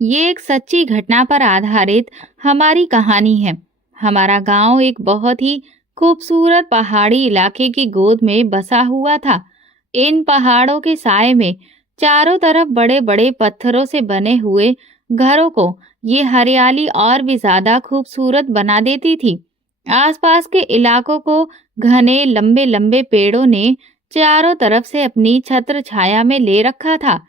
ये एक सच्ची घटना पर आधारित हमारी कहानी है। हमारा गांव एक बहुत ही खूबसूरत पहाड़ी इलाके की गोद में बसा हुआ था। इन पहाड़ों के साए में चारों तरफ बड़े बड़े पत्थरों से बने हुए घरों को ये हरियाली और भी ज्यादा खूबसूरत बना देती थी। आसपास के इलाकों को घने लंबे लंबे पेड़ों ने चारों तरफ से अपनी छत्र छाया में ले रखा था।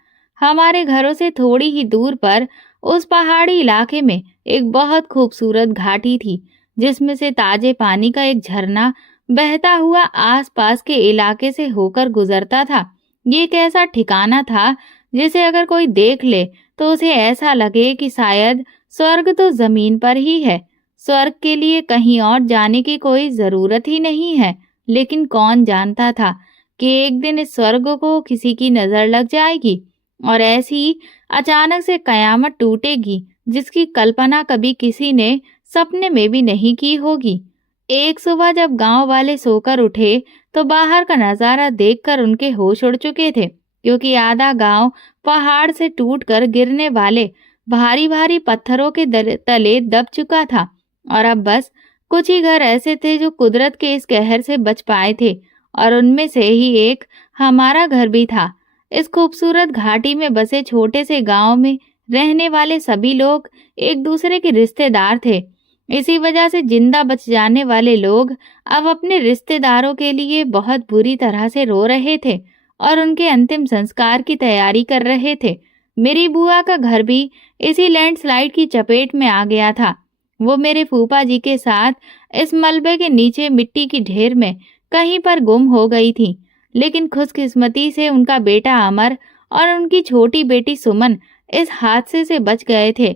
हमारे घरों से थोड़ी ही दूर पर उस पहाड़ी इलाके में एक बहुत खूबसूरत घाटी थी, जिसमें से ताजे पानी का एक झरना बहता हुआ आसपास के इलाके से होकर गुजरता था। ये एक ऐसा ठिकाना था जिसे अगर कोई देख ले तो उसे ऐसा लगे कि शायद स्वर्ग तो जमीन पर ही है। स्वर्ग के लिए कहीं और जाने की कोई जरूरत ही नहीं है। लेकिन कौन जानता था कि एक दिन इस स्वर्ग को किसी की नजर लग जाएगी और ऐसी अचानक से कयामत टूटेगी जिसकी कल्पना कभी किसी ने सपने में भी नहीं की होगी। एक सुबह जब गांव वाले सोकर उठे तो बाहर का नजारा देखकर उनके होश उड़ चुके थे, क्योंकि आधा गांव पहाड़ से टूटकर गिरने वाले भारी भारी पत्थरों के तले दब चुका था। और अब बस कुछ ही घर ऐसे थे जो कुदरत के इस कहर से बच पाए थे, और उनमें से ही एक हमारा घर भी था। इस खूबसूरत घाटी में बसे छोटे से गांव में रहने वाले सभी लोग एक दूसरे के रिश्तेदार थे। इसी वजह से जिंदा बच जाने वाले लोग अब अपने रिश्तेदारों के लिए बहुत बुरी तरह से रो रहे थे और उनके अंतिम संस्कार की तैयारी कर रहे थे। मेरी बुआ का घर भी इसी लैंडस्लाइड की चपेट में आ गया था। वो मेरे फूफा जी के साथ इस मलबे के नीचे मिट्टी की ढेर में कहीं पर गुम हो गई थी। लेकिन खुशकिस्मती से उनका बेटा अमर और उनकी छोटी बेटी सुमन इस हादसे से बच गए थे।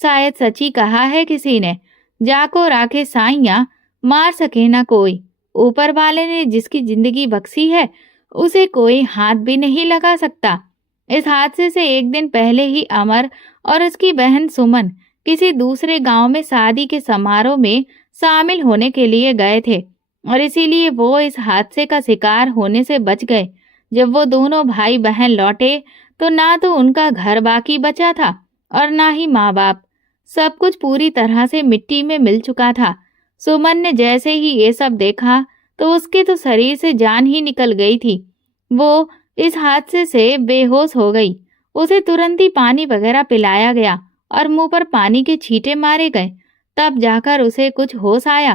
शायद सच ही कहा है किसी ने, जाको राखे साइयां मार सके ना कोई। ऊपर वाले ने जिसकी जिंदगी बख्शी है उसे कोई हाथ भी नहीं लगा सकता। इस हादसे से एक दिन पहले ही अमर और उसकी बहन सुमन किसी दूसरे गांव में शादी के समारोह में शामिल होने के लिए गए थे, और इसीलिए वो इस हादसे का शिकार होने से बच गए। जब वो दोनों भाई बहन लौटे तो ना तो उनका घर बाकी बचा था और ना ही माँ बाप। सब कुछ पूरी तरह से मिट्टी में मिल चुका था। सुमन ने जैसे ही ये सब देखा तो उसके तो शरीर से जान ही निकल गई थी। वो इस हादसे से बेहोश हो गई। उसे तुरंत ही पानी वगैरह पिलाया गया और मुंह पर पानी के छींटे मारे गए। तब जाकर उसे कुछ होश आया।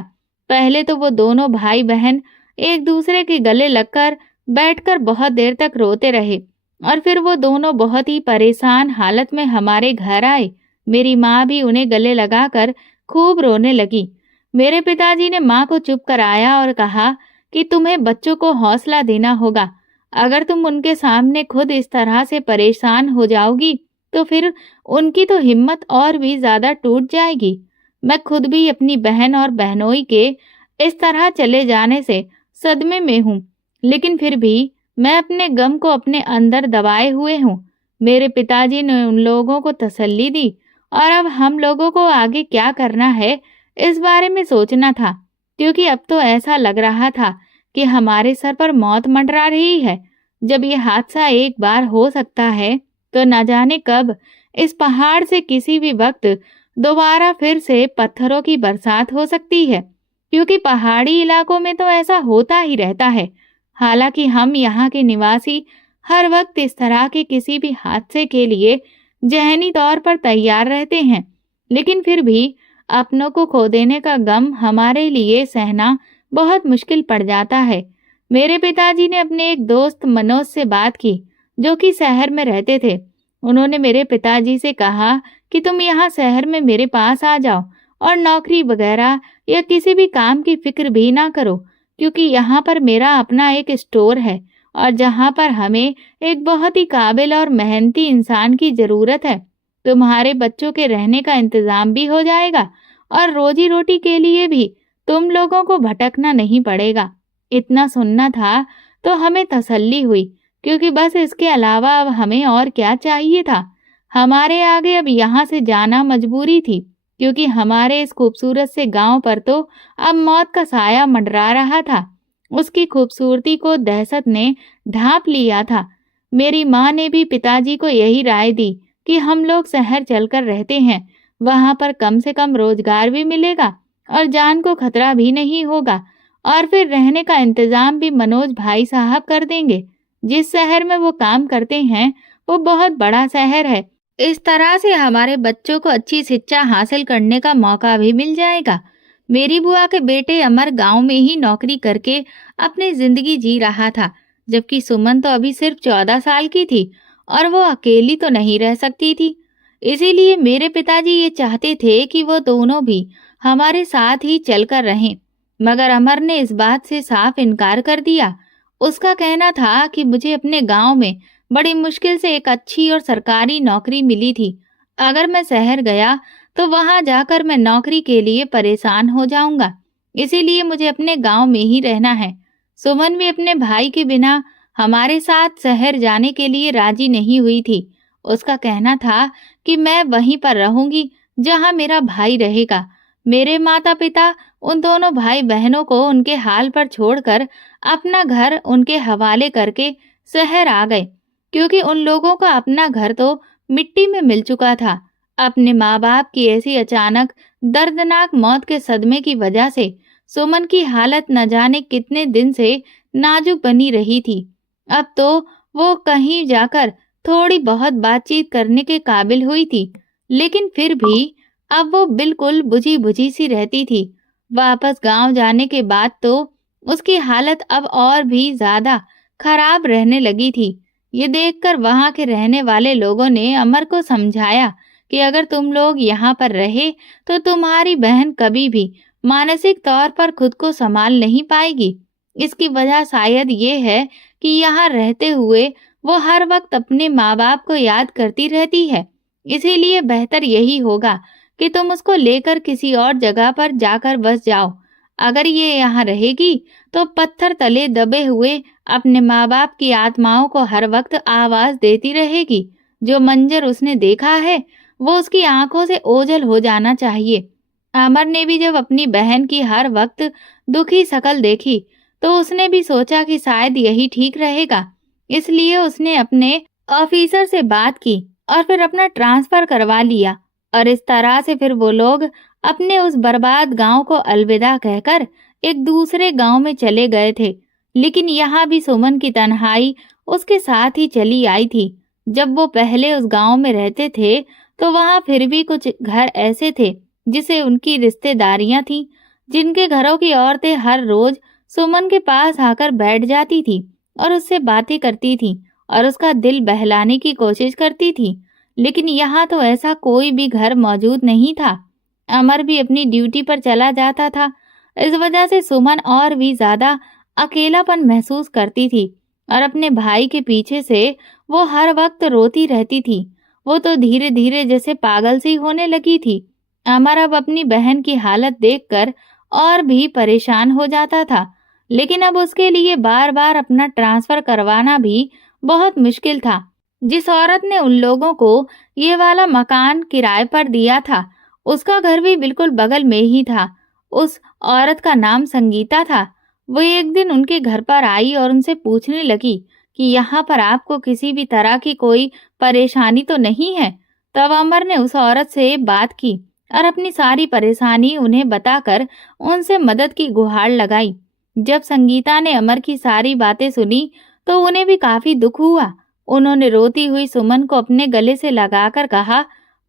पहले तो वो दोनों भाई बहन एक दूसरे के गले लगकर बैठकर बहुत देर तक रोते रहे, और फिर वो दोनों बहुत ही परेशान हालत में हमारे घर आए। मेरी माँ भी उन्हें गले लगाकर खूब रोने लगी। मेरे पिताजी ने माँ को चुप कराया और कहा कि तुम्हें बच्चों को हौसला देना होगा। अगर तुम उनके सामने खुद इस तरह से परेशान हो जाओगी तो फिर उनकी तो हिम्मत और भी ज्यादा टूट जाएगी। मैं खुद भी अपनी बहन और बहनोई के इस तरह चले जाने से सदमे में हूँ, लेकिन फिर भी मैं अपने गम को अपने अंदर दबाए हुए हूँ। मेरे पिताजी ने उन लोगों को तसल्ली दी और अब हम लोगों को आगे क्या करना है इस बारे में सोचना था, क्योंकि अब तो ऐसा लग रहा था कि हमारे सर पर मौत मंडरा रही है। जब ये हादसा एक बार हो सकता है तो न जाने कब इस पहाड़ से किसी भी वक्त दोबारा फिर से पत्थरों की बरसात हो सकती है, क्योंकि पहाड़ी इलाकों में तो ऐसा होता ही रहता है। हालांकि हम यहाँ के निवासी हर वक्त इस तरह के किसी भी हादसे के लिए ज़हनी तौर पर तैयार रहते हैं, लेकिन फिर भी अपनों को खो देने का गम हमारे लिए सहना बहुत मुश्किल पड़ जाता है। मेरे पिताजी ने अपने एक दोस्त मनोज से बात की, जो कि शहर में रहते थे। उन्होंने मेरे पिताजी से कहा कि तुम यहाँ शहर में मेरे पास आ जाओ और नौकरी वगैरह या किसी भी काम की फिक्र भी ना करो, क्योंकि यहाँ पर मेरा अपना एक स्टोर है और जहाँ पर हमें एक बहुत ही काबिल और मेहनती इंसान की जरूरत है। तुम्हारे बच्चों के रहने का इंतजाम भी हो जाएगा और रोजी रोटी के लिए भी तुम लोगों को भटकना नहीं पड़ेगा। इतना सुनना था तो हमें तसल्ली हुई, क्योंकि बस इसके अलावा अब हमें और क्या चाहिए था। हमारे आगे अब यहाँ से जाना मजबूरी थी, क्योंकि हमारे इस खूबसूरत से गांव पर तो अब मौत का साया मंडरा रहा था। उसकी खूबसूरती को दहशत ने ढांप लिया था। मेरी माँ ने भी पिताजी को यही राय दी कि हम लोग शहर चलकर रहते हैं, वहां पर कम से कम रोजगार भी मिलेगा और जान को खतरा भी नहीं होगा। और फिर रहने का इंतजाम भी मनोज भाई साहब कर देंगे। जिस शहर में वो काम करते हैं वो बहुत बड़ा शहर है। इस तरह से हमारे बच्चों को अच्छी शिक्षा हासिल करने का मौका भी मिल जाएगा। मेरी बुआ के बेटे अमर गांव में ही नौकरी करके अपनी जिंदगी जी रहा था, जबकि सुमन तो अभी सिर्फ 14 साल की थी और वो अकेली तो नहीं रह सकती थी। इसीलिए मेरे पिताजी ये चाहते थे कि वो दोनों भी हमारे साथ ही चलकर रहें, मगर अमर ने इस बात से साफ इनकार कर दिया। उसका कहना था कि मुझे अपने गांव में बड़ी मुश्किल से एक अच्छी और सरकारी नौकरी मिली थी। अगर मैं शहर गया तो वहां जाकर मैं नौकरी के लिए परेशान हो जाऊंगा। इसीलिए मुझे अपने गांव में ही रहना है। सुमन भी अपने भाई के बिना हमारे साथ शहर जाने के लिए राजी नहीं हुई थी। उसका कहना था कि मैं वहीं पर रहूंगी जहां मेरा भाई रहेगा। मेरे माता पिता उन दोनों भाई बहनों को उनके हाल पर छोड़कर अपना घर उनके हवाले करके शहर आ गए, क्योंकि उन लोगों का अपना घर तो मिट्टी में मिल चुका था। अपने माँ बाप की ऐसी अचानक दर्दनाक मौत के सदमे की वजह से सुमन की हालत न जाने कितने दिन से नाजुक बनी रही थी। अब तो वो कहीं जाकर थोड़ी बहुत बातचीत करने के काबिल हुई थी, लेकिन फिर भी अब वो बिल्कुल बुझी बुझी सी रहती थी। वापस गांव जाने के बाद तो उसकी हालत अब और भी ज्यादा खराब रहने लगी थी। ये देखकर वहां के रहने वाले लोगों ने अमर को समझाया कि अगर तुम लोग यहाँ पर रहे तो तुम्हारी बहन कभी भी मानसिक तौर पर खुद को संभाल नहीं पाएगी। इसकी वजह शायद ये है कि यहाँ रहते हुए वो हर वक्त अपने माँ बाप को याद करती रहती है। इसीलिए बेहतर यही होगा कि तुम उसको लेकर किसी और जगह पर जाकर बस जाओ। अगर ये यहाँ रहेगी तो पत्थर तले दबे हुए अपने माँ बाप की आत्माओं को हर वक्त आवाज देती रहेगी। जो मंजर उसने देखा है वो उसकी आंखों से ओझल हो जाना चाहिए। अमर ने भी जब अपनी बहन की हर वक्त दुखी शक्ल देखी तो उसने भी सोचा कि शायद यही ठीक रहेगा। इसलिए उसने अपने ऑफिसर से बात की और फिर अपना ट्रांसफर करवा लिया। और इस तरह से फिर वो लोग अपने उस बर्बाद गांव को अलविदा कहकर एक दूसरे गांव में चले गए थे। लेकिन यहाँ भी सुमन की तन्हाई उसके साथ ही चली आई थी। जब वो पहले उस गांव में रहते थे तो वहाँ फिर भी कुछ घर ऐसे थे जिसे उनकी रिश्तेदारियां थीं, जिनके घरों की औरतें हर रोज सुमन के पास आकर बैठ जाती थी और उससे बातें करती थी और उसका दिल बहलाने की कोशिश करती थी। लेकिन यहाँ तो ऐसा कोई भी घर मौजूद नहीं था। अमर भी अपनी ड्यूटी पर चला जाता था। इस वजह से सुमन और भी ज्यादा अकेलापन महसूस करती थी और अपने भाई के पीछे से वो हर वक्त रोती रहती थी। वो तो धीरे धीरे जैसे पागल सी होने लगी थी। अमर अब अपनी बहन की हालत देखकर और भी परेशान हो जाता था, लेकिन अब उसके लिए बार बार अपना ट्रांसफर करवाना भी बहुत मुश्किल था। जिस औरत ने उन लोगों को ये वाला मकान किराए पर दिया था, उसका घर भी बिल्कुल बगल में ही था। उस औरत का नाम संगीता था। वो एक दिन उनके घर पर आई और उनसे पूछने लगी कि यहाँ पर आपको किसी भी तरह की कोई परेशानी तो नहीं है। तब अमर ने उस औरत से बात की और अपनी सारी परेशानी उन्हें बताकर उनसे मदद की गुहार लगाई। जब संगीता ने अमर की सारी बातें सुनी तो उन्हें भी काफी दुख हुआ। उन्होंने रोती हुई सुमन को अपने गले से लगाकर कहा,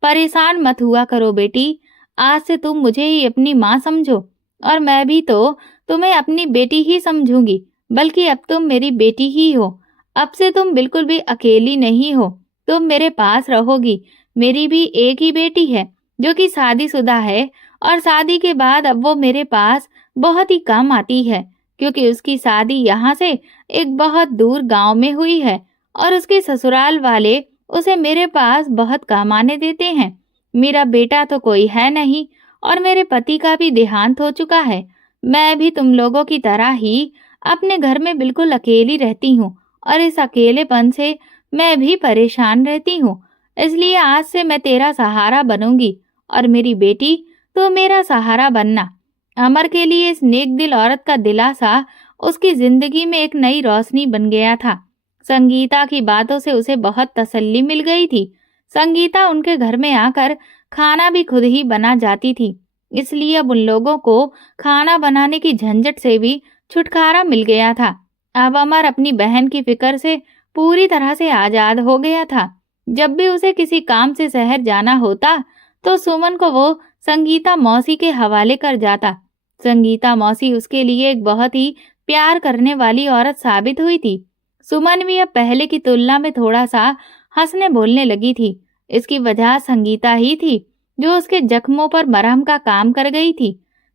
परेशान मत हुआ करो बेटी, आज से तुम मुझे ही अपनी माँ समझो और मैं भी तो तुम्हें अपनी बेटी ही समझूंगी, बल्कि अब तुम मेरी बेटी ही हो। अब से तुम बिल्कुल भी अकेली नहीं हो, तुम मेरे पास रहोगी। मेरी भी एक ही बेटी है जो कि शादीशुदा है और शादी के बाद अब वो मेरे पास बहुत ही कम आती है, क्योंकि उसकी शादी यहाँ से एक बहुत दूर गांव में हुई है और उसके ससुराल वाले उसे मेरे पास बहुत कम आने देते हैं। मेरा बेटा तो कोई है नहीं और मेरे पति का भी देहांत हो चुका है। मैं भी तुम लोगों की तरह ही अपने घर में बिल्कुल अकेली रहती हूँ और इस अकेलेपन से मैं भी परेशान रहती हूँ। इसलिए आज से मैं तेरा सहारा बनूंगी और मेरी बेटी तो मेरा सहारा बनना। अमर के लिए इस नेक दिल औरत का दिलासा उसकी जिंदगी में एक नई रोशनी बन गया था। संगीता की बातों से उसे बहुत तसल्ली मिल गई थी। संगीता उनके घर में आकर खाना भी खुद ही बना जाती थी। इसलिए अब उन लोगों को खाना बनाने की झंझट से भी छुटकारा मिल गया था। अब अमर अपनी बहन की फिक्र से पूरी तरह से आजाद हो गया था। जब भी उसे किसी काम से शहर जाना होता तो सुमन को वो संगीता मौसी के हवाले कर जाता। संगीता मौसी उसके लिए एक बहुत ही प्यार करने वाली औरत साबित हुई थी। सुमन भी अब पहले की तुलना में थोड़ा सा हंसने बोलने लगी थी। इसकी वजह संगीता ही थी, जो उसके जख्मों पर मरहम का काम कर गई थी।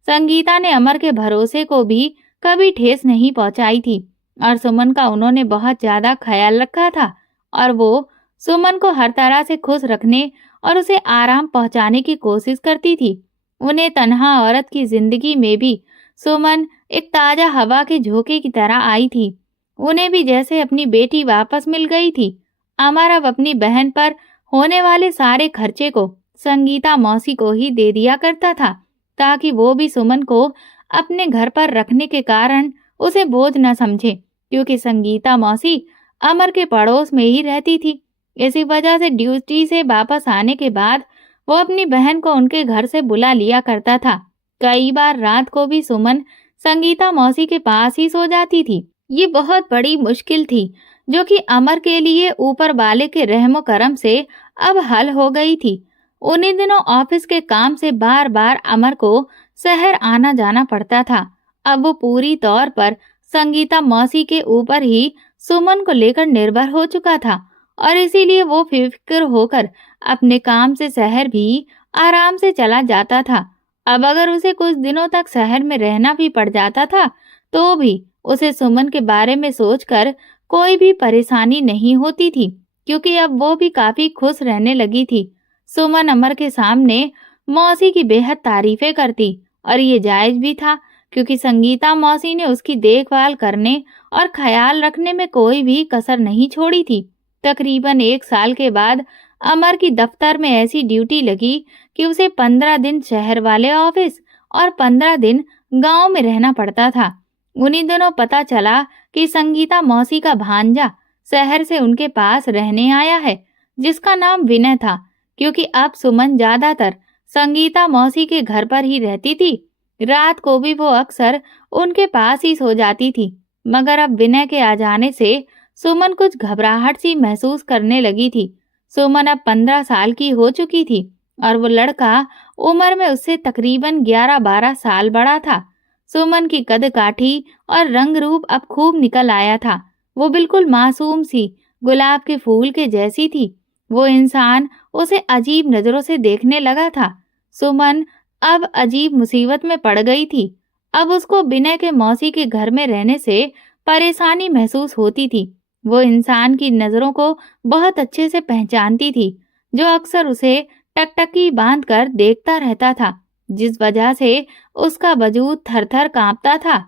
संगीता ने अमर के भरोसे को भी कभी ठेस नहीं पहुंचाई थी और सुमन का उन्होंने बहुत ज्यादा ख्याल रखा था और वो सुमन को हर तरह से खुश रखने और उसे आराम पहुंचाने की कोशिश करती थी। उन्हें तन्हा औरत की जिंदगी में भी सुमन एक ताजा हवा के झोंके की तरह आई थी। उन्हें भी जैसे अपनी बेटी वापस मिल गई थी। अमर अब अपनी बहन पर होने वाले सारे खर्चे को संगीता मौसी को ही दे दिया करता था, ताकि वो भी सुमन को अपने घर पर रखने के कारण उसे बोझ न समझे, क्योंकि संगीता मौसी अमर के पड़ोस में ही रहती थी। इसी वजह से ड्यूटी से वापस आने के बाद वो अपनी बहन को उनके घर से बुला लिया करता था। कई बार रात को भी सुमन संगीता मौसी के पास ही सो जाती थी। ये बहुत बड़ी मुश्किल थी, जो कि अमर के लिए ऊपर वाले के रहमो करम से अब हल हो गई थी। उन्हीं दिनों ऑफिस के काम से बार बार अमर को शहर आना जाना पड़ता था। अब वो पूरी तौर पर संगीता मौसी के ऊपर ही सुमन को लेकर निर्भर हो चुका था और इसीलिए वो फिक्र होकर अपने काम से शहर भी आराम से चला जाता था। अब अगर उसे कुछ दिनों तक शहर में रहना भी पड़ जाता था तो भी उसे सुमन के बारे में सोचकर कोई भी परेशानी नहीं होती थी, क्योंकि अब वो भी काफी खुश रहने लगी थी। सुमन अमर के सामने मौसी की बेहद तारीफें करती और ये जायज भी था, क्योंकि संगीता मौसी ने उसकी देखभाल करने और ख्याल रखने में कोई भी कसर नहीं छोड़ी थी। तकरीबन 1 साल के बाद अमर की दफ्तर में ऐसी ड्यूटी लगी कि उसे 15 दिन शहर वाले ऑफिस और 15 दिन गांव में रहना पड़ता था। उन्हीं दिनों पता चला कि संगीता मौसी का भांजा शहर से उनके पास रहने आया है, जिसका नाम विनय था, क्योंकि अब सुमन ज्यादातर संगीता मौसी के घर पर ही रहती थी। रात को भी वो अक्सर उनके पास ही सो जाती थी। मगर अब विनय के आ जाने से सुमन कुछ घबराहट सी महसूस करने लगी थी। सुमन अब 15 साल की हो चुकी थी और वो लड़का उम्र में उससे तकरीबन 11-12 साल बड़ा था। सुमन की कद काठी और रंग रूप अब खूब निकल आया था। वो बिल्कुल मासूम सी गुलाब के फूल के जैसी थी। वो इंसान उसे अजीब नजरों से देखने लगा था। सुमन अब अजीब मुसीबत में पड़ गई थी। अब उसको विनय के मौसी के घर में रहने से परेशानी महसूस होती थी। वो इंसान की नजरों को बहुत अच्छे से पहचानती थी, जो अक्सर उसे टकटकी बांध कर देखता रहता था, जिस वजह से उसका वजूद थर-थर कांपता था।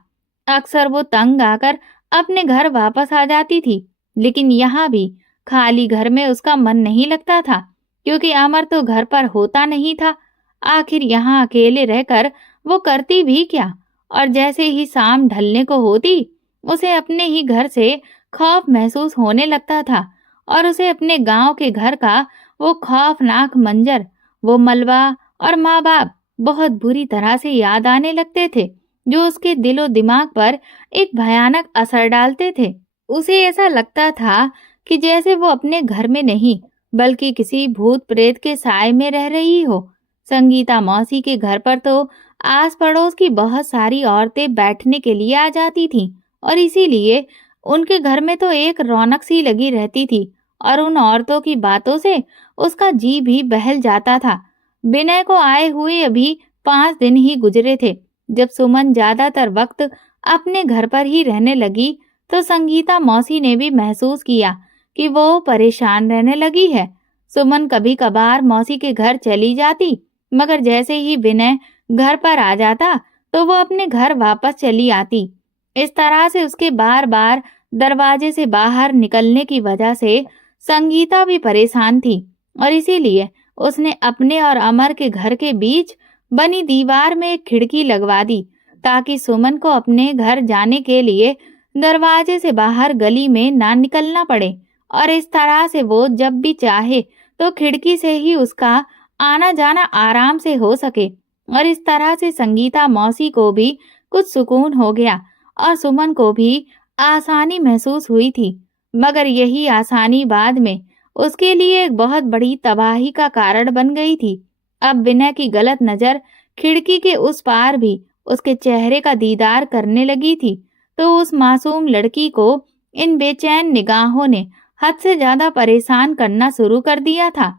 अक्सर वो तंग आकर अपने घर वापस आ जाती थी, लेकिन यहाँ भी खाली घर में उसका मन नहीं लगता था, क्योंकि अमर तो घर पर होता नहीं था। आखिर यहाँ अकेले रहकर वो करती भी क्या? और जैसे ही शाम ढलने को होती, उसे अपने ही घर से खौफ महसूस होने लगता था और उसे अपने गांव के घर का वो खौफनाक मंजर, वो मलबा और माँ बाप बहुत बुरी तरह से याद आने लगते थे, जो उसके दिलो दिमाग पर एक भयानक असर डालते थे। उसे ऐसा लगता था कि जैसे वो अपने घर में नहीं, बल्कि किसी भूत प्रेत के साए में रह रही हो। संगीता मौसी के घर पर तो आस पड़ोस की बहुत सारी औरतें बैठने के लिए आ जाती थीं और इसीलिए उनके घर में तो एक रौनक सी लगी रहती थी और उन औरतों की बातों से उसका जी भी बहल जाता था। विनय को आए हुए अभी 5 दिन ही गुजरे थे। जब सुमन ज्यादातर वक्त अपने घर पर ही रहने लगी तो संगीता मौसी ने भी महसूस किया कि वो परेशान रहने लगी है। सुमन कभी कभार मौसी के घर चली जाती, मगर जैसे ही विनय घर पर आ जाता तो वो अपने घर वापस चली आती। इस तरह से उसके बार बार दरवाजे से बाहर निकलने की वजह से संगीता भी परेशान थी और इसीलिए उसने अपने और अमर के घर के बीच बनी दीवार में एक खिड़की लगवा दी, ताकि सुमन को अपने घर जाने के लिए दरवाजे से बाहर गली में ना निकलना पड़े और इस तरह से वो जब भी चाहे तो खिड़की से ही उसका आना जाना आराम से हो सके। और इस तरह से संगीता मौसी को भी कुछ सुकून हो गया और सुमन को भी आसानी महसूस हुई थी। मगर यही आसानी बाद में उसके लिए एक बहुत बड़ी तबाही का कारण बन गई थी। अब विनय की गलत नजर खिड़की के उस पार भी उसके चेहरे का दीदार करने लगी थी, तो उस मासूम लड़की को इन बेचैन निगाहों ने हद से ज्यादा परेशान करना शुरू कर दिया था।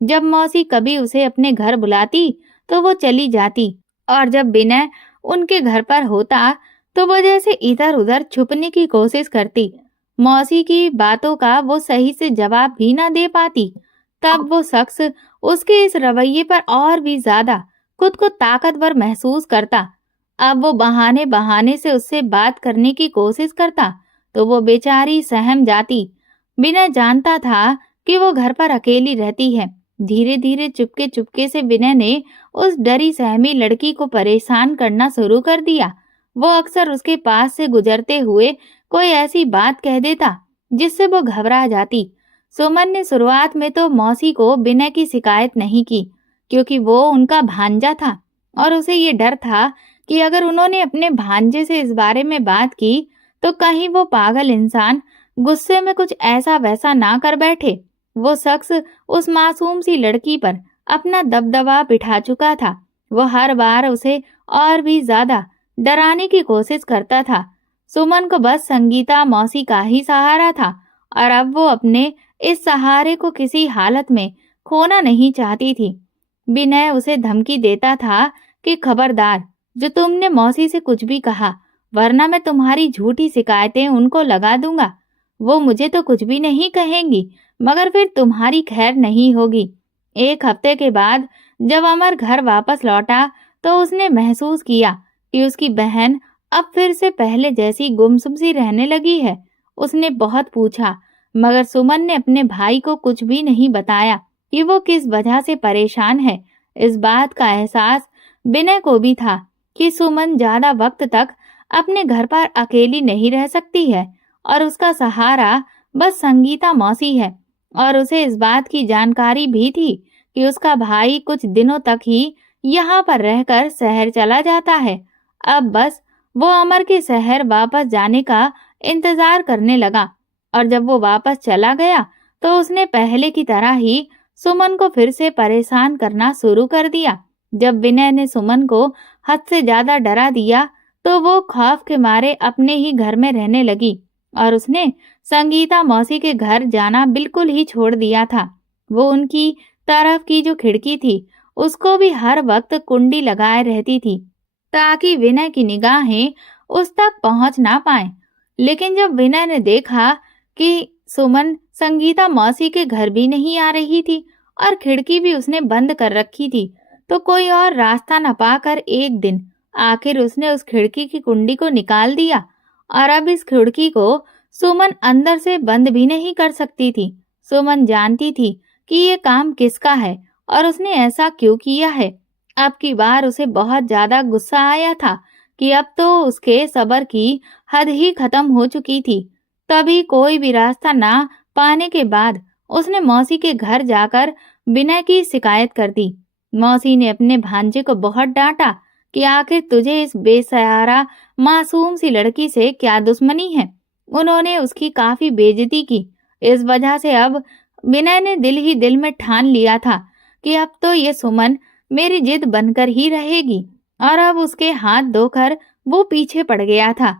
जब मौसी कभी उसे अपने घर बुलाती तो वो चली जाती, और जब विनय उनके घर पर होता तो वो जैसे इधर उधर छुपने की कोशिश करती। मौसी की बातों का वो सही से जवाब भी ना दे पाती। तब वो शख्स उसके इस रवैये पर और भी ज्यादा खुद को ताकतवर महसूस करता। अब वो बहाने बहाने से उससे बात करने की कोशिश करता तो वो बेचारी सहम जाती। विनय जानता था कि वो घर पर अकेली रहती है। धीरे धीरे चुपके चुपके से विनय ने उस डरी सहमी लड़की को परेशान करना शुरू कर दिया। वो अक्सर उसके पास से गुजरते हुए कोई ऐसी बात कह देता जिससे वो घबरा जाती। सुमन ने शुरुआत में तो मौसी को विनय की शिकायत नहीं की, क्योंकि वो उनका भांजा था और उसे ये डर था कि अगर उन्होंने अपने भांजे से इस बारे में बात की तो कहीं वो पागल इंसान गुस्से में कुछ ऐसा वैसा ना कर बैठे। वो शख्स उस मासूम सी लड़की पर अपना दबदबा बिठा चुका था। वो हर बार उसे और भी ज्यादा डराने की कोशिश करता था। सुमन को बस संगीता मौसी का ही सहारा था, और अब वो अपने इस सहारे को किसी हालत में खोना नहीं चाहती थी। विनय उसे धमकी देता था कि खबरदार, जो तुमने मौसी से कुछ भी कहा, वरना मैं तुम्हारी झूठी शिकायतें उनको लगा दूंगा। वो मुझे तो कुछ भी नहीं कहेंगी, मगर फिर तुम्हारी खैर नहीं होगी। एक हफ्ते के बाद जब अमर घर वापस लौटा तो उसने महसूस किया कि उसकी बहन अब फिर से पहले जैसी गुमसुम सी रहने लगी है। उसने बहुत पूछा, मगर सुमन ने अपने भाई को कुछ भी नहीं बताया कि वो किस वजह से परेशान है। इस बात का एहसास विनय को भी था कि सुमन ज्यादा वक्त तक अपने घर पर अकेली नहीं रह सकती है, और उसका सहारा बस संगीता मौसी है। और उसे इस बात की जानकारी भी थी कि उसका भाई कुछ दिनों तक ही यहाँ पर रहकर शहर चला जाता है। अब बस वो अमर के शहर वापस जाने का इंतजार करने लगा, और जब वो वापस चला गया तो उसने पहले की तरह ही सुमन को फिर से परेशान करना शुरू कर दिया। जब विनय ने सुमन को हद से ज्यादा डरा दिया तो वो खौफ के मारे अपने ही घर में रहने लगी, और उसने संगीता मौसी के घर जाना बिल्कुल ही छोड़ दिया था। वो उनकी तरफ की जो खिड़की थी उसको भी हर वक्त कुंडी लगाए रहती थी, ताकि विनय की निगाहें उस तक पहुंच ना पाए। लेकिन जब विनय ने देखा कि सुमन संगीता मौसी के घर भी नहीं आ रही थी और खिड़की भी उसने बंद कर रखी थी, तो कोई और रास्ता न पाकर एक दिन आखिर उसने उस खिड़की की कुंडी को निकाल दिया, और अब इस खिड़की को सुमन अंदर से बंद भी नहीं कर सकती थी। सुमन जानती थी कि ये काम किसका है और उसने ऐसा क्यों किया है। अब की बार उसे बहुत ज्यादा गुस्सा आया था कि अब तो उसके सब्र की हद ही खत्म हो चुकी थी। तभी कोई भी रास्ता ना पाने के बाद उसने मौसी के घर जाकर विनय की शिकायत कर दी। मौसी ने अपने भांजे को बहुत डांटा कि आखिर तुझे इस बेसहारा मासूम सी लड़की से क्या दुश्मनी है। उन्होंने उसकी काफी बेइज्जती की। इस वजह से अब विनय ने दिल ही दिल में ठान लिया था कि अब तो ये सुमन मेरी जिद बनकर ही रहेगी, और अब उसके हाथ धोकर वो पीछे पड़ गया था।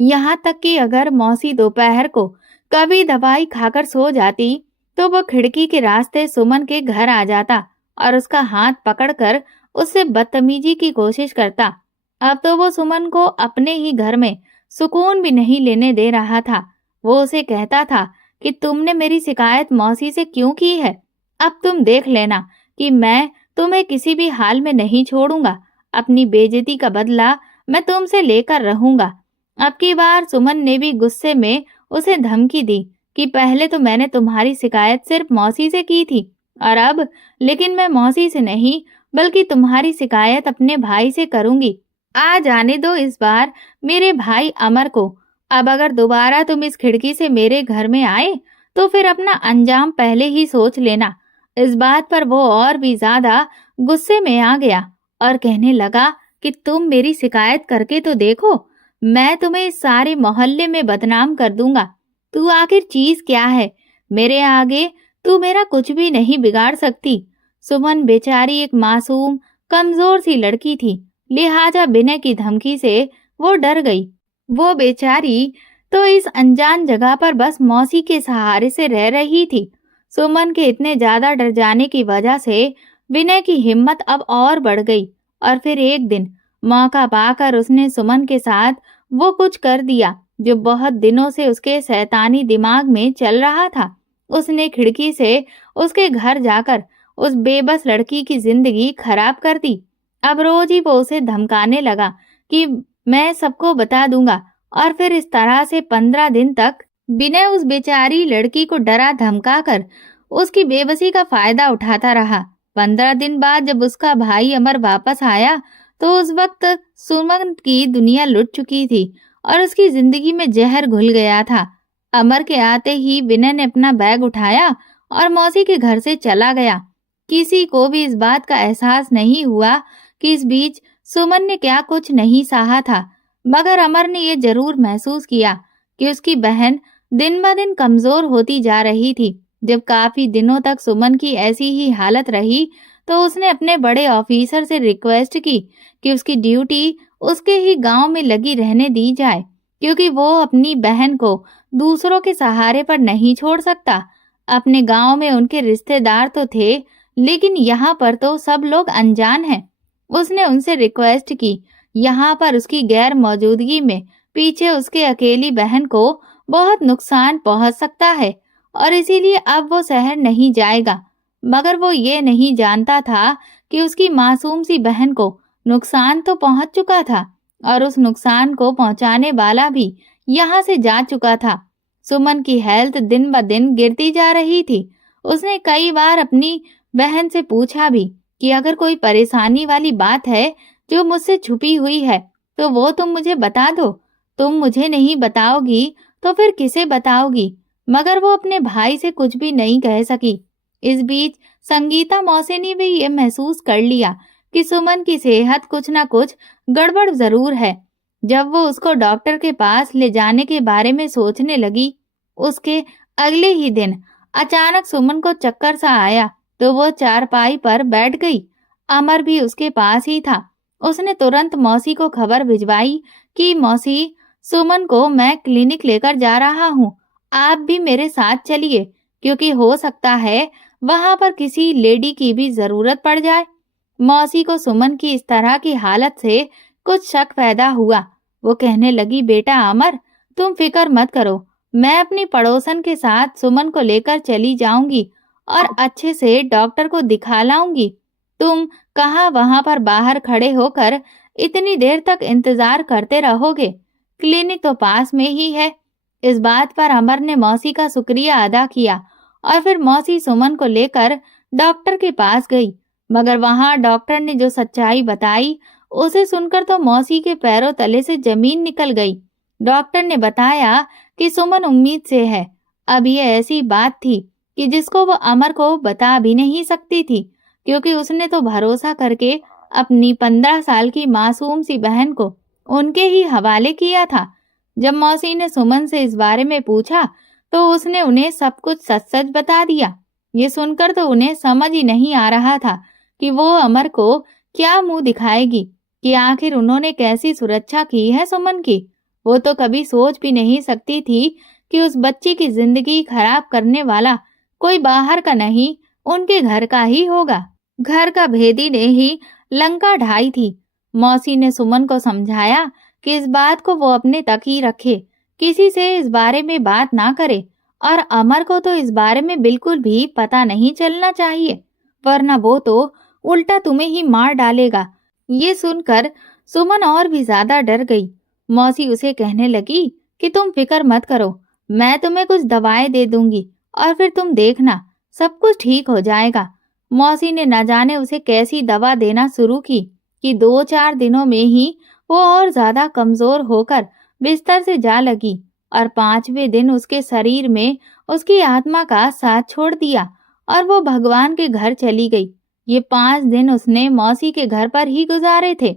यहाँ तक कि अगर मौसी दोपहर को कभी दवाई खाकर सो जाती तो वो खिड़की के रास्ते सुमन के घर आ जाता और उसका हाथ पकड़कर उससे बदतमीजी की कोशिश करता। अब तो वो सुमन को अपने ही घर में सुकून भी नहीं लेने दे रहा था। वो उसे कहता था कि तुमने मेरी शिकायत मौसी से क्यों की है? अब तुम देख लेना कि मैं तुम्हें किसी भी हाल में नहीं छोड़ूंगा। अपनी बेइज्जती का बदला मैं तुमसे लेकर रहूंगा। अब की बार सुमन ने भी गुस्से में उसे धमकी दी कि पहले तो मैंने तुम्हारी शिकायत सिर्फ मौसी से की थी, और अब लेकिन मैं मौसी से नहीं बल्कि तुम्हारी शिकायत अपने भाई से करूंगी। आ जाने दो इस बार मेरे भाई अमर को। अब अगर दोबारा तुम इस खिड़की से मेरे घर में आए तो फिर अपना अंजाम पहले ही सोच लेना। इस बात पर वो और भी ज्यादा गुस्से में आ गया और कहने लगा कि तुम मेरी शिकायत करके तो देखो, मैं तुम्हें इस सारे मोहल्ले में बदनाम कर दूंगा। तू आखिर चीज क्या है? मेरे आगे तू मेरा कुछ भी नहीं बिगाड़ सकती। सुमन बेचारी एक मासूम, कमजोर सी लड़की थी, लिहाजा विनय की धमकी से वो डर गई। वो बेचारी तो इस अनजान जगह पर बस मौसी के सहारे से रह रही थी। सुमन के इतने ज्यादा डर जाने की वजह से विनय की हिम्मत अब और बढ़ गई और फिर एक दिन मौका पाकर उसने सुमन के साथ वो कुछ कर दिया जो बहुत दिनों से उसके शैतानी दिमाग में चल रहा था। उसने खिड़की से उसके घर जाकर उस बेबस लड़की की जिंदगी खराब कर दी। अब रोज ही वो उसे धमकाने लगा कि मैं सबको बता दूंगा और फिर इस तरह से 15 दिन तक विनय उस बेचारी लड़की को डरा धमका कर उसकी बेबसी का फायदा उठाता रहा। 15 दिन बाद जब उसका भाई अमर वापस आया तो उस वक्त सुमन की दुनिया लुट चुकी थी और उसकी जिंदगी में जहर घुल गया था। अमर के आते ही विनय ने अपना बैग उठाया और मौसी के घर से चला गया। किसी को भी इस बात का एहसास नहीं हुआ कि इस बीच सुमन ने क्या कुछ नहीं सहा था, मगर अमर ने ये जरूर महसूस किया कि उसकी बहन दिन ब दिन कमजोर होती जा रही थी। जब काफी दिनों तक सुमन की ऐसी ही हालत रही तो उसने अपने बड़े ऑफिसर से रिक्वेस्ट की कि उसकी ड्यूटी उसके ही गांव में लगी रहने दी जाए, क्योंकि वो अपनी बहन को दूसरों के सहारे पर नहीं छोड़ सकता। अपने गांव में उनके रिश्तेदार तो थे, लेकिन यहाँ पर तो सब लोग अनजान हैं। उसने उनसे रिक्वेस्ट की, यहाँ पर उसकी गैर मौजूदगी में पीछे उसके अकेली बहन को बहुत नुकसान पहुंच सकता है और इसीलिए अब वो शहर नहीं जाएगा। मगर वो ये नहीं जानता था कि उसकी मासूम सी बहन को नुकसान तो पहुंच चुका था और उस नुकसान को पहुंचाने वाला भी यहाँ से जा चुका था। सुमन की हेल्थ दिन ब दिन गिरती जा रही थी। उसने कई बार अपनी बहन से पूछा भी कि अगर कोई परेशानी वाली बात है जो मुझसे छुपी हुई है तो वो तुम मुझे बता दो। तुम मुझे नहीं बताओगी तो फिर किसे बताओगी? मगर वो अपने भाई से कुछ भी नहीं कह सकी। इस बीच संगीता मौसी ने भी ये महसूस कर लिया कि सुमन की सेहत कुछ ना कुछ गड़बड़ जरूर है। जब वो उसको डॉक्टर के पास ले जाने के बारे में सोचने लगी, उसके अगले ही दिन अचानक सुमन को चक्कर सा आया तो वो चारपाई पर बैठ गई। अमर भी उसके पास ही था। उसने तुरंत मौसी को खबर भिजवाई कि मौसी, सुमन को मैं क्लिनिक लेकर जा रहा हूँ, आप भी मेरे साथ चलिए, क्योंकि हो सकता है वहां पर किसी लेडी की भी जरूरत पड़ जाए। मौसी को सुमन की इस तरह की हालत से कुछ शक पैदा हुआ। वो कहने लगी, बेटा अमर, तुम फिक्र मत करो, मैं अपनी पड़ोसन के साथ सुमन को लेकर चली जाऊंगी और अच्छे से डॉक्टर को दिखा लाऊंगी। तुम कहाँ वहां पर बाहर खड़े होकर इतनी देर तक इंतजार करते रहोगे? क्लिनिक तो पास में ही है। इस बात पर अमर ने मौसी का शुक्रिया अदा किया और फिर मौसी सुमन को लेकर डॉक्टर के पास गई। मगर वहां डॉक्टर ने जो सच्चाई बताई उसे सुनकर तो मौसी के पैरों तले से जमीन निकल गई। डॉक्टर ने बताया कि सुमन उम्मीद से है। अब ये ऐसी बात थी कि जिसको वो अमर को बता भी नहीं सकती थी, क्योंकि उसने तो भरोसा करके अपनी 15 साल की मासूम सी बहन को उनके ही हवाले किया था। जब मौसी ने सुमन से इस बारे में पूछा तो उसने उन्हें सब कुछ सच सच बता दिया। ये सुनकर तो उन्हें समझ ही नहीं आ रहा था कि वो अमर को क्या मुंह दिखाएगी, कि आखिर उन्होंने कैसी सुरक्षा की है सुमन की। वो तो कभी सोच भी नहीं सकती थी कि उस बच्ची की जिंदगी खराब करने वाला कोई बाहर का नहीं, उनके घर का ही होगा। घर का भेदी ने ही लंका ढाई थी। मौसी ने सुमन को समझाया कि इस बात को वो अपने तक ही रखे, किसी से इस बारे में बात ना करे और अमर को तो इस बारे में बिल्कुल भी पता नहीं चलना चाहिए, वरना वो तो उल्टा तुम्हें ही मार डालेगा। ये सुनकर सुमन और भी ज्यादा डर गई। मौसी उसे कहने लगी कि तुम फिक्र मत करो, मैं तुम्हें कुछ दवाएं दे दूंगी और फिर तुम देखना सब कुछ ठीक हो जाएगा। मौसी ने न जाने उसे कैसी दवा देना शुरू की कि 2-4 दिनों में ही वो और ज्यादा कमजोर होकर बिस्तर से जा लगी और 5वें दिन उसके शरीर में उसकी आत्मा का साथ छोड़ दिया और वो भगवान के घर चली गई। ये 5 दिन उसने मौसी के घर पर ही गुजारे थे।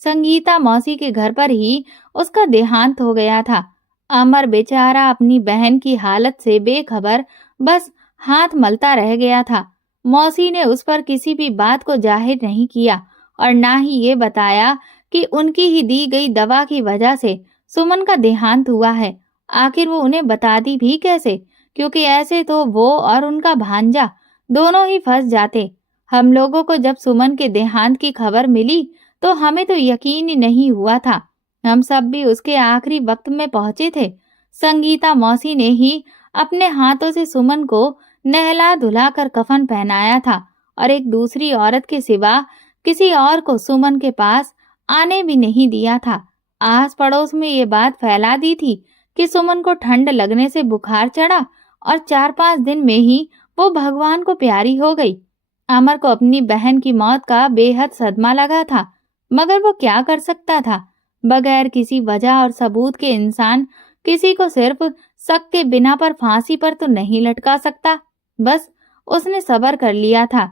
संगीता मौसी के घर पर ही उसका देहांत हो गया था। अमर बेचारा अपनी बहन की हालत से बेखबर बस हाथ मलता रह गया था। मौसी ने उस पर किसी भी बात को जाहिर नहीं किया और ना ही ये बताया कि उनकी ही दी गई दवा की वजह से सुमन का देहांत हुआ है। आखिर वो उन्हें बताती भी कैसे, क्योंकि ऐसे तो वो और उनका भांजा दोनों ही फंस जाते। हम लोगों को जब सुमन के देहांत की खबर मिली तो हमें तो यकीन ही नहीं हुआ था। हम सब भी उसके आखिरी वक्त में पहुंचे थे। संगीता मौसी ने ही अपने हाथों से सुमन को नहला धुला कर कफन पहनाया था और एक दूसरी औरत के सिवा किसी और को सुमन के पास आने भी नहीं दिया था। आस पड़ोस में ये बात फैला दी थी कि सुमन को ठंड लगने से बुखार चढ़ा और 4-5 दिन में ही वो भगवान को प्यारी हो गई। अमर को अपनी बहन की मौत का बेहद सदमा लगा था, मगर वो क्या कर सकता था। बगैर किसी वजह और सबूत के इंसान किसी को सिर्फ शक के बिना पर फांसी पर तो नहीं लटका सकता। बस उसने सब्र कर लिया था।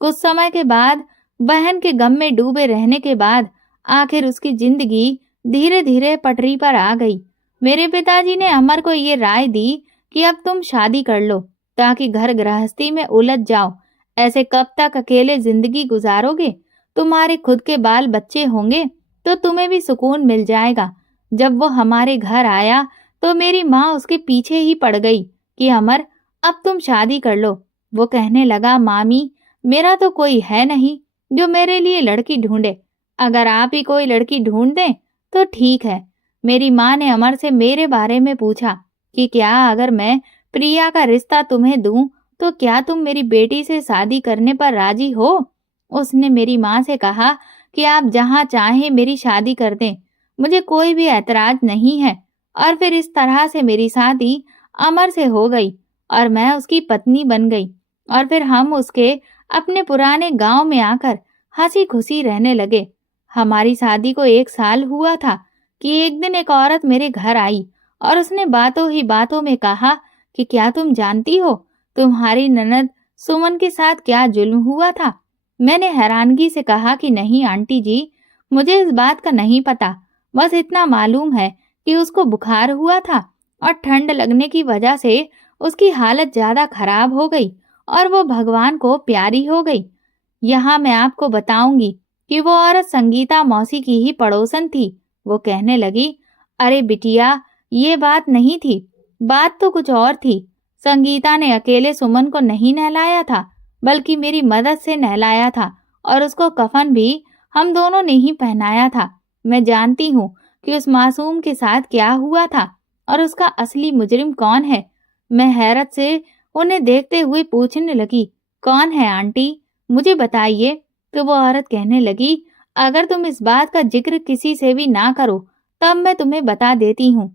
कुछ समय के बाद, बहन के गम में डूबे रहने के बाद, आखिर उसकी जिंदगी धीरे धीरे पटरी पर आ गई। मेरे पिताजी ने अमर को ये राय दी कि अब तुम शादी कर लो ताकि घर गृहस्थी में उलझ जाओ। ऐसे कब तक अकेले जिंदगी गुजारोगे? तुम्हारे खुद के बाल बच्चे होंगे तो तुम्हें भी सुकून मिल जाएगा। जब वो हमारे घर आया तो मेरी माँ उसके पीछे ही पड़ गई कि अमर, अब तुम शादी कर लो। वो कहने लगा, मामी, मेरा तो कोई है नहीं जो मेरे लिए लड़की ढूंढे। अगर आप ही कोई लड़की ढूंढ दें तो ठीक है। मेरी माँ ने अमर से मेरे बारे में पूछा कि क्या अगर मैं प्रिया का रिश्ता तुम्हें दूं तो क्या तुम मेरी बेटी से शादी करने पर राजी हो? उसने मेरी माँ से कहा कि आप जहाँ चाहें मेरी शादी कर दें, मुझे कोई भी ऐतराज नहीं है। और फिर इस तरह से मेरी शादी अमर से हो गई और मैं उसकी पत्नी बन गई। और फिर हम उसके अपने पुराने गांव में आकर हंसी खुशी रहने लगे। हमारी शादी को 1 साल हुआ था कि एक दिन एक औरत मेरे घर आई और उसने बातों ही बातों में कहा कि क्या तुम जानती हो तुम्हारी ननद सुमन के साथ क्या जुल्म हुआ था? मैंने हैरानगी से कहा कि नहीं आंटी जी, मुझे इस बात का नहीं पता। बस इतना मालूम है कि उसको बुखार हुआ था और ठंड लगने की वजह से उसकी हालत ज्यादा खराब हो गई और वो भगवान को प्यारी हो गई। यहाँ मैं आपको बताऊंगी कि वो औरत संगीता मौसी की ही पड़ोसन थी। वो कहने लगी, अरे बिटिया, ये बात नहीं थी, बात तो कुछ और थी। संगीता ने अकेले सुमन को नहीं नहलाया था, बल्कि मेरी मदद से नहलाया था और उसको कफन भी हम दोनों ने ही पहनाया था। मैं जानती हूँ कि उस मासूम के साथ क्या हुआ था और उसका असली मुजरिम कौन है। मैं हैरत से उन्हें देखते हुए पूछने लगी, कौन है आंटी, मुझे बताइए। तो वो औरत कहने लगी, अगर तुम इस बात का जिक्र किसी से भी ना करो तब मैं तुम्हें बता देती हूँ।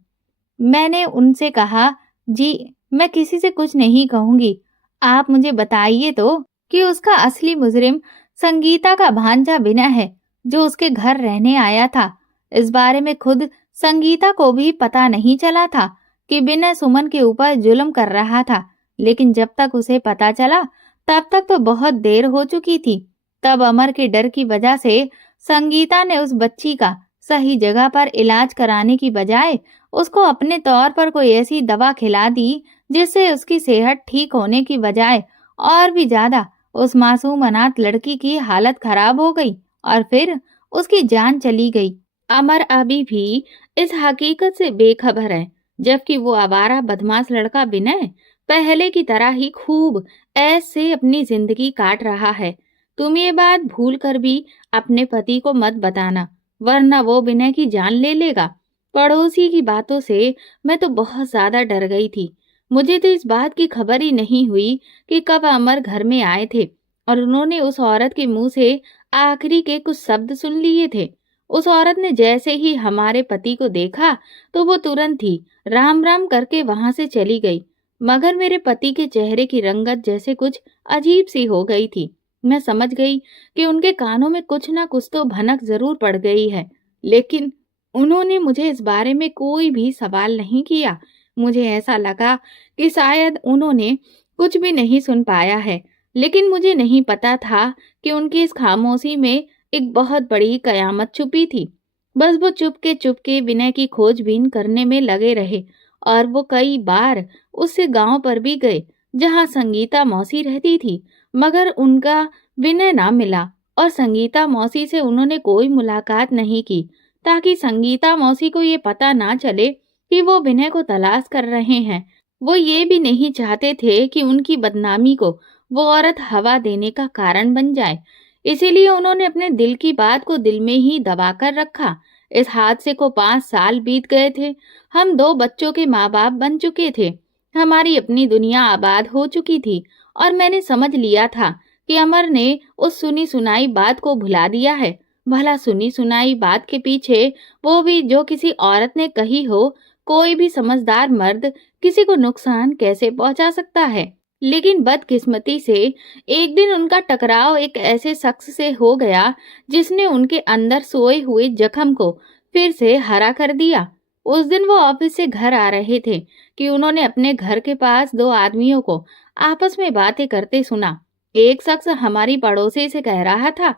मैंने उनसे कहा, जी, मैं किसी से कुछ नहीं कहूंगी। आप मुझे बताइए तो कि उसका असली मुजरिम संगीता का भांजा विनय है जो उसके घर रहने आया था। इस बारे में खुद संगीता को भी पता नहीं चला था कि विनय सुमन के ऊपर जुल्म कर रहा था, लेकिन जब तक उसे पता चला तब तक तो बहुत देर हो चुकी थी। तब अमर के डर की वजह से संगीता ने उस बच्ची का सही जगह पर इलाज कराने की बजाय उसको अपने तौर पर कोई ऐसी दवा खिला दी जिससे उसकी सेहत ठीक होने की बजाय और भी ज्यादा उस मासूम अनाथ लड़की की हालत खराब हो गई और फिर उसकी जान चली गई। अमर अभी भी इस हकीकत से बेखबर है, जबकि वो आवारा बदमाश लड़का विनय पहले की तरह ही खूब ऐश से अपनी जिंदगी काट रहा है। तुम ये बात भूल कर भी अपने पति को मत बताना, वरना वो विनय की जान ले लेगा। पड़ोसी की बातों से मैं तो बहुत ज्यादा डर गई थी। मुझे तो इस बात की खबर ही नहीं हुई कि कब अमर घर में आए थे और उन्होंने उस औरत के मुंह से आखिरी के कुछ शब्द सुन लिए थे। उस औरत ने जैसे ही हमारे पति को देखा तो वो तुरंत ही राम राम करके वहां से चली गई, मगर मेरे पति के चेहरे की रंगत जैसे कुछ अजीब सी हो गई थी। मैं समझ गई कि उनके कानों में कुछ ना कुछ तो भनक जरूर पड़ गई है, लेकिन उन्होंने मुझे इस बारे में कोई भी सवाल नहीं किया। मुझे ऐसा लगा कि शायद उन्होंने कुछ भी नहीं सुन पाया है। लेकिन मुझे नहीं पता था कि उनकी इस खामोशी में एक बहुत बड़ी कयामत छुपी थी। बस वो चुपके-चुपके विनय की खोजबीन करने में लगे रहे और वो कई बार उससे गाँव पर भी गए, जहाँ संगीता मौसी रहती थी, मगर उनका विनय ना मिला और संगीता मौसी से उन्होंने कोई मुलाकात नहीं की, ताकि संगीता मौसी को ये पता ना चले कि वो विनय को तलाश कर रहे हैं। वो ये भी नहीं चाहते थे कि उनकी बदनामी को वो औरत हवा देने का कारण बन जाए। इसीलिए उन्होंने अपने दिल की बात को दिल में ही दबा कर रखा। इस हादसे को 5 साल बीत गए थे। हम 2 बच्चों के माँ-बाप बन चुके थे। हमारी अपनी दुनिया आबाद हो चुकी थी और मैंने समझ लिया था कि अमर ने उस सुनी-सुनाई बात को भुला दिया है। भला सुनी-सुनाई बात के पीछे वो भी जो किसी औरत ने कही हो, कोई भी समझदार मर्द किसी को नुकसान कैसे पहुंचा सकता है। लेकिन बदकिस्मती से एक दिन उनका टकराव एक ऐसे शख्स से हो गया जिसने उनके अंदर सोए हुए जख्म को फिर से हरा कर दिया। उस दिन वो ऑफिस से घर आ रहे थे कि उन्होंने अपने घर के पास 2 आदमियों को आपस में बातें करते सुना। एक शख्स हमारी पड़ोसी से कह रहा था,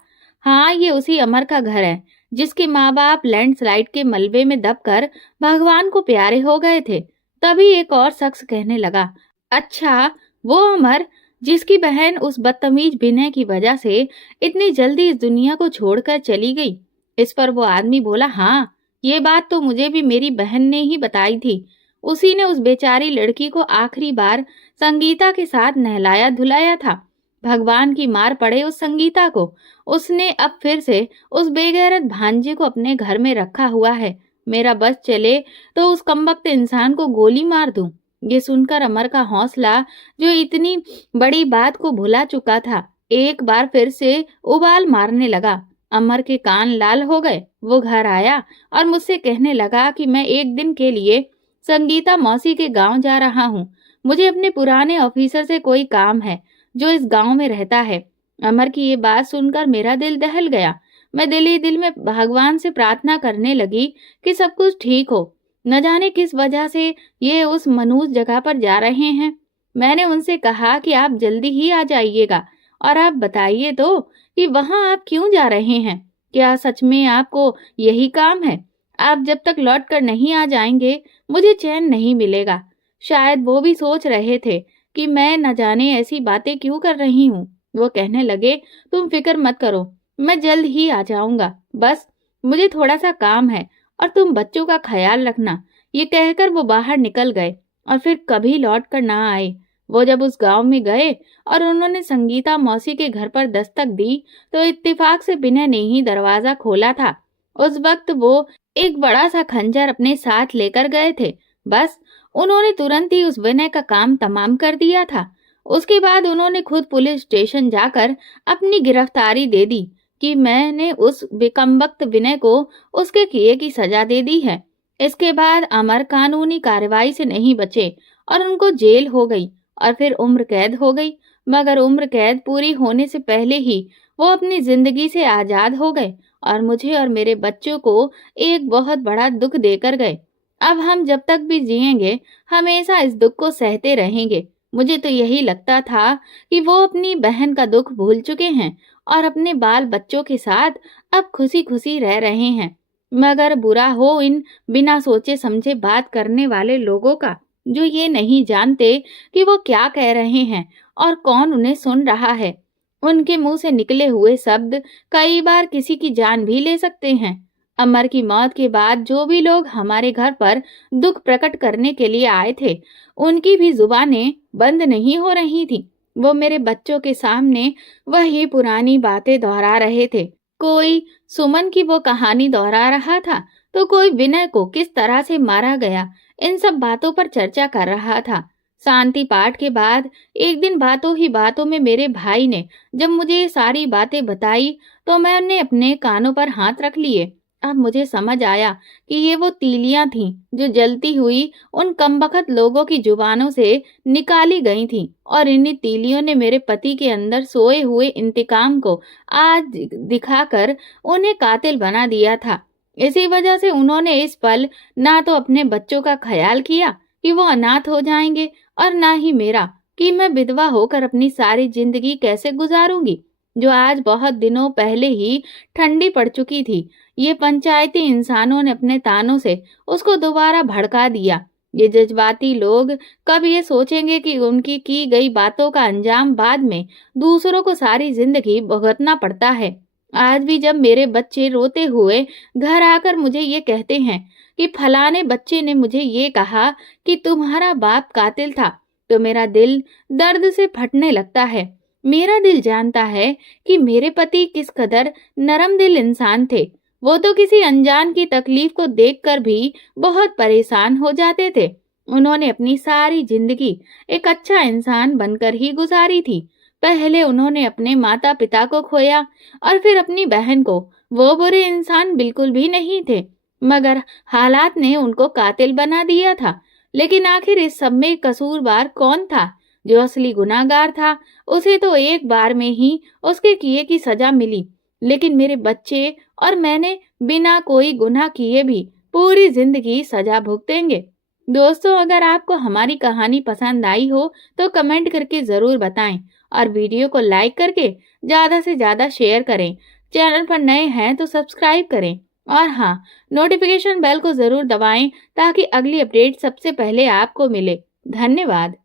हाँ, ये उसी अमर का घर है जिसके माँ बाप लैंडस्लाइड के मलबे में दबकर भगवान को प्यारे हो गए थे। तभी एक और शख्स कहने लगा, अच्छा, वो अमर जिसकी बहन उस बदतमीज विनय की वजह से इतनी जल्दी इस दुनिया को छोड़कर चली गई। इस पर वो आदमी बोला, हाँ, ये बात तो मुझे भी मेरी बहन ने ही बताई थी। उसी ने उस बेचारी लड़की को आखिरी बार संगीता के साथ नहलाया धुलाया था। भगवान की मार पड़े उस संगीता को। उसने अब फिर से उस बेगैरत भांजे को अपने घर में रखा हुआ है। मेरा बस चले तो उस कमबख्त इंसान को गोली मार दूं। ये सुनकर अमर का हौसला, जो इतनी बड़ी बात को भुला चुका था, एक बार फिर से उबाल मारने लगा। अमर के कान लाल हो गए। वो घर आया और मुझसे कहने लगा कि मैं एक दिन के लिए संगीता मौसी के गांव जा रहा हूँ। मुझे अपने पुराने ऑफिसर से कोई काम है जो इस गांव में रहता है। अमर की ये बात सुनकर मेरा दिल दहल गया। मैं दिल ही दिल में भगवान से प्रार्थना करने लगी कि सब कुछ ठीक हो। न जाने किस वजह से ये उस मनहूस जगह पर जा रहे हैं। मैंने उनसे कहा कि आप जल्दी ही आ जाइएगा और आप बताइए तो कि वहां आप क्यों जा रहे हैं। क्या सच में आपको यही काम है? आप जब तक लौट कर नहीं आ जाएंगे, मुझे चैन नहीं मिलेगा। शायद वो भी सोच रहे थे कि मैं न जाने ऐसी बातें क्यों कर रही हूँ। वो कहने लगे, तुम फिक्र मत करो, मैं जल्द ही आ जाऊंगा। बस मुझे थोड़ा सा काम है और तुम बच्चों का ख्याल रखना। ये कहकर वो बाहर निकल गए और फिर कभी लौट कर ना आए। वो जब उस गांव में गए और उन्होंने संगीता मौसी के घर पर दस्तक दी, तो इत्तेफाक से विनय ने ही दरवाजा खोला था। उस वक्त वो एक बड़ा सा खंजर अपने साथ लेकर गए थे। बस उन्होंने तुरंत ही उस विनय का काम तमाम कर दिया था। उसके बाद उन्होंने खुद पुलिस स्टेशन जाकर अपनी गिरफ्तारी दे दी कि मैंने उस बेकमबख्त विनय को उसके किए की सजा दे दी है। इसके बाद अमर कानूनी कार्रवाई से नहीं बचे और उनको जेल हो गई और फिर उम्र कैद हो गई। मगर उम्र कैद पूरी होने से पहले ही वो अपनी जिंदगी से आजाद हो गए और मुझे और मेरे बच्चों को एक बहुत बड़ा दुख देकर गए। अब हम जब तक भी जिएंगे, हमेशा इस दुख को सहते रहेंगे। मुझे तो यही लगता था कि वो अपनी बहन का दुख भूल चुके हैं और अपने बाल बच्चों के साथ अब खुशी खुशी रह रहे हैं। मगर बुरा हो इन बिना सोचे समझे बात करने वाले लोगों का, जो ये नहीं जानते कि वो क्या कह रहे हैं और कौन उन्हें सुन रहा है। उनके मुंह से निकले हुए शब्द कई बार किसी की जान भी ले सकते हैं। अमर की मौत के बाद जो भी लोग हमारे घर पर दुख प्रकट करने के लिए आए थे, उनकी भी जुबानें बंद नहीं हो रही थी। वो मेरे बच्चों के सामने वही पुरानी बातें दोहरा रहे थे। कोई सुमन की वो कहानी दोहरा रहा था, तो कोई विनय को किस तरह से मारा गया, इन सब बातों पर चर्चा कर रहा था। शांति पाठ के बाद एक दिन बातों ही बातों में मेरे भाई ने जब मुझे ये सारी बातें बताई, तो मैंने अपने कानों पर हाथ रख लिए। अब मुझे समझ आया कि ये वो तीलियां थीं जो जलती हुई उन कमबख्त लोगों की जुबानों से निकाली गई थीं और इन्हीं तीलियों ने मेरे पति के अंदर सोए हुए इंतकाम को आज दिखाकर उन्हें कातिल बना दिया था। इसी वजह से उन्होंने इस पल ना तो अपने बच्चों का ख्याल किया कि वो अनाथ हो जाएंगे और ना ही मेरा। कि मैं विधवा होकर अपनी सारी जिंदगी कैसे गुजारूंगी, जो आज बहुत दिनों पहले ही ठंडी पड़ चुकी थी। ये पंचायती इंसानों ने अपने तानों से उसको दोबारा भड़का दिया। ये जज्बाती लोग कब ये सोचेंगे कि उनकी की गई बातों का अंजाम बाद में दूसरों को सारी जिंदगी भुगतना पड़ता है। आज भी जब मेरे बच्चे रोते हुए घर आकर मुझे ये कहते हैं कि फलाने बच्चे ने मुझे ये कहा कि तुम्हारा बाप कातिल था, तो मेरा दिल दर्द से फटने लगता है। मेरा दिल जानता है कि मेरे पति किस कदर नरम दिल इंसान थे। वो तो किसी अनजान की तकलीफ को देखकर भी बहुत परेशान हो जाते थे। उन्होंने अपनी सारी जिंदगी एक अच्छा इंसान बनकर ही गुजारी थी। पहले उन्होंने अपने माता पिता को खोया और फिर अपनी बहन को। वो बुरे इंसान बिल्कुल भी नहीं थे, मगर हालात ने उनको कातिल बना दिया था। लेकिन आखिर इस सब में कसूरवार कौन था? जो असली गुनाहगार था, उसे तो एक बार में ही उसके किए की सजा मिली, लेकिन मेरे बच्चे और मैंने बिना कोई गुनाह किए भी पूरी जिंदगी सजा भुगतेंगे। दोस्तों, अगर आपको हमारी कहानी पसंद आई हो तो कमेंट करके जरूर बताएं और वीडियो को लाइक करके ज्यादा से ज्यादा शेयर करें। चैनल पर नए हैं तो सब्सक्राइब करें और हाँ, नोटिफिकेशन बेल को जरूर दबाएं ताकि अगली अपडेट सबसे पहले आपको मिले। धन्यवाद।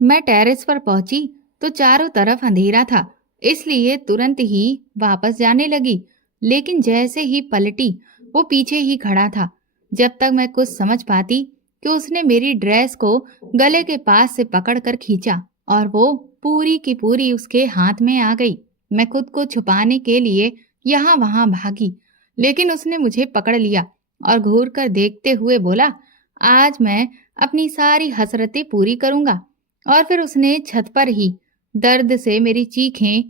मैं टेरेस पर पहुंची तो चारों तरफ अंधेरा था, इसलिए तुरंत ही वापस जाने लगी। लेकिन जैसे ही पलटी, वो पीछे ही खड़ा था। जब तक मैं कुछ समझ पाती कि उसने मेरी ड्रेस को गले के पास से पकड़कर खींचा और वो पूरी की पूरी उसके हाथ में आ गई। मैं खुद को छुपाने के लिए यहाँ वहां भागी, लेकिन उसने मुझे पकड़ लिया और घूर कर देखते हुए बोला, आज मैं अपनी सारी हसरतें पूरी करूंगा। और फिर उसने छत पर ही दर्द से मेरी चीखें,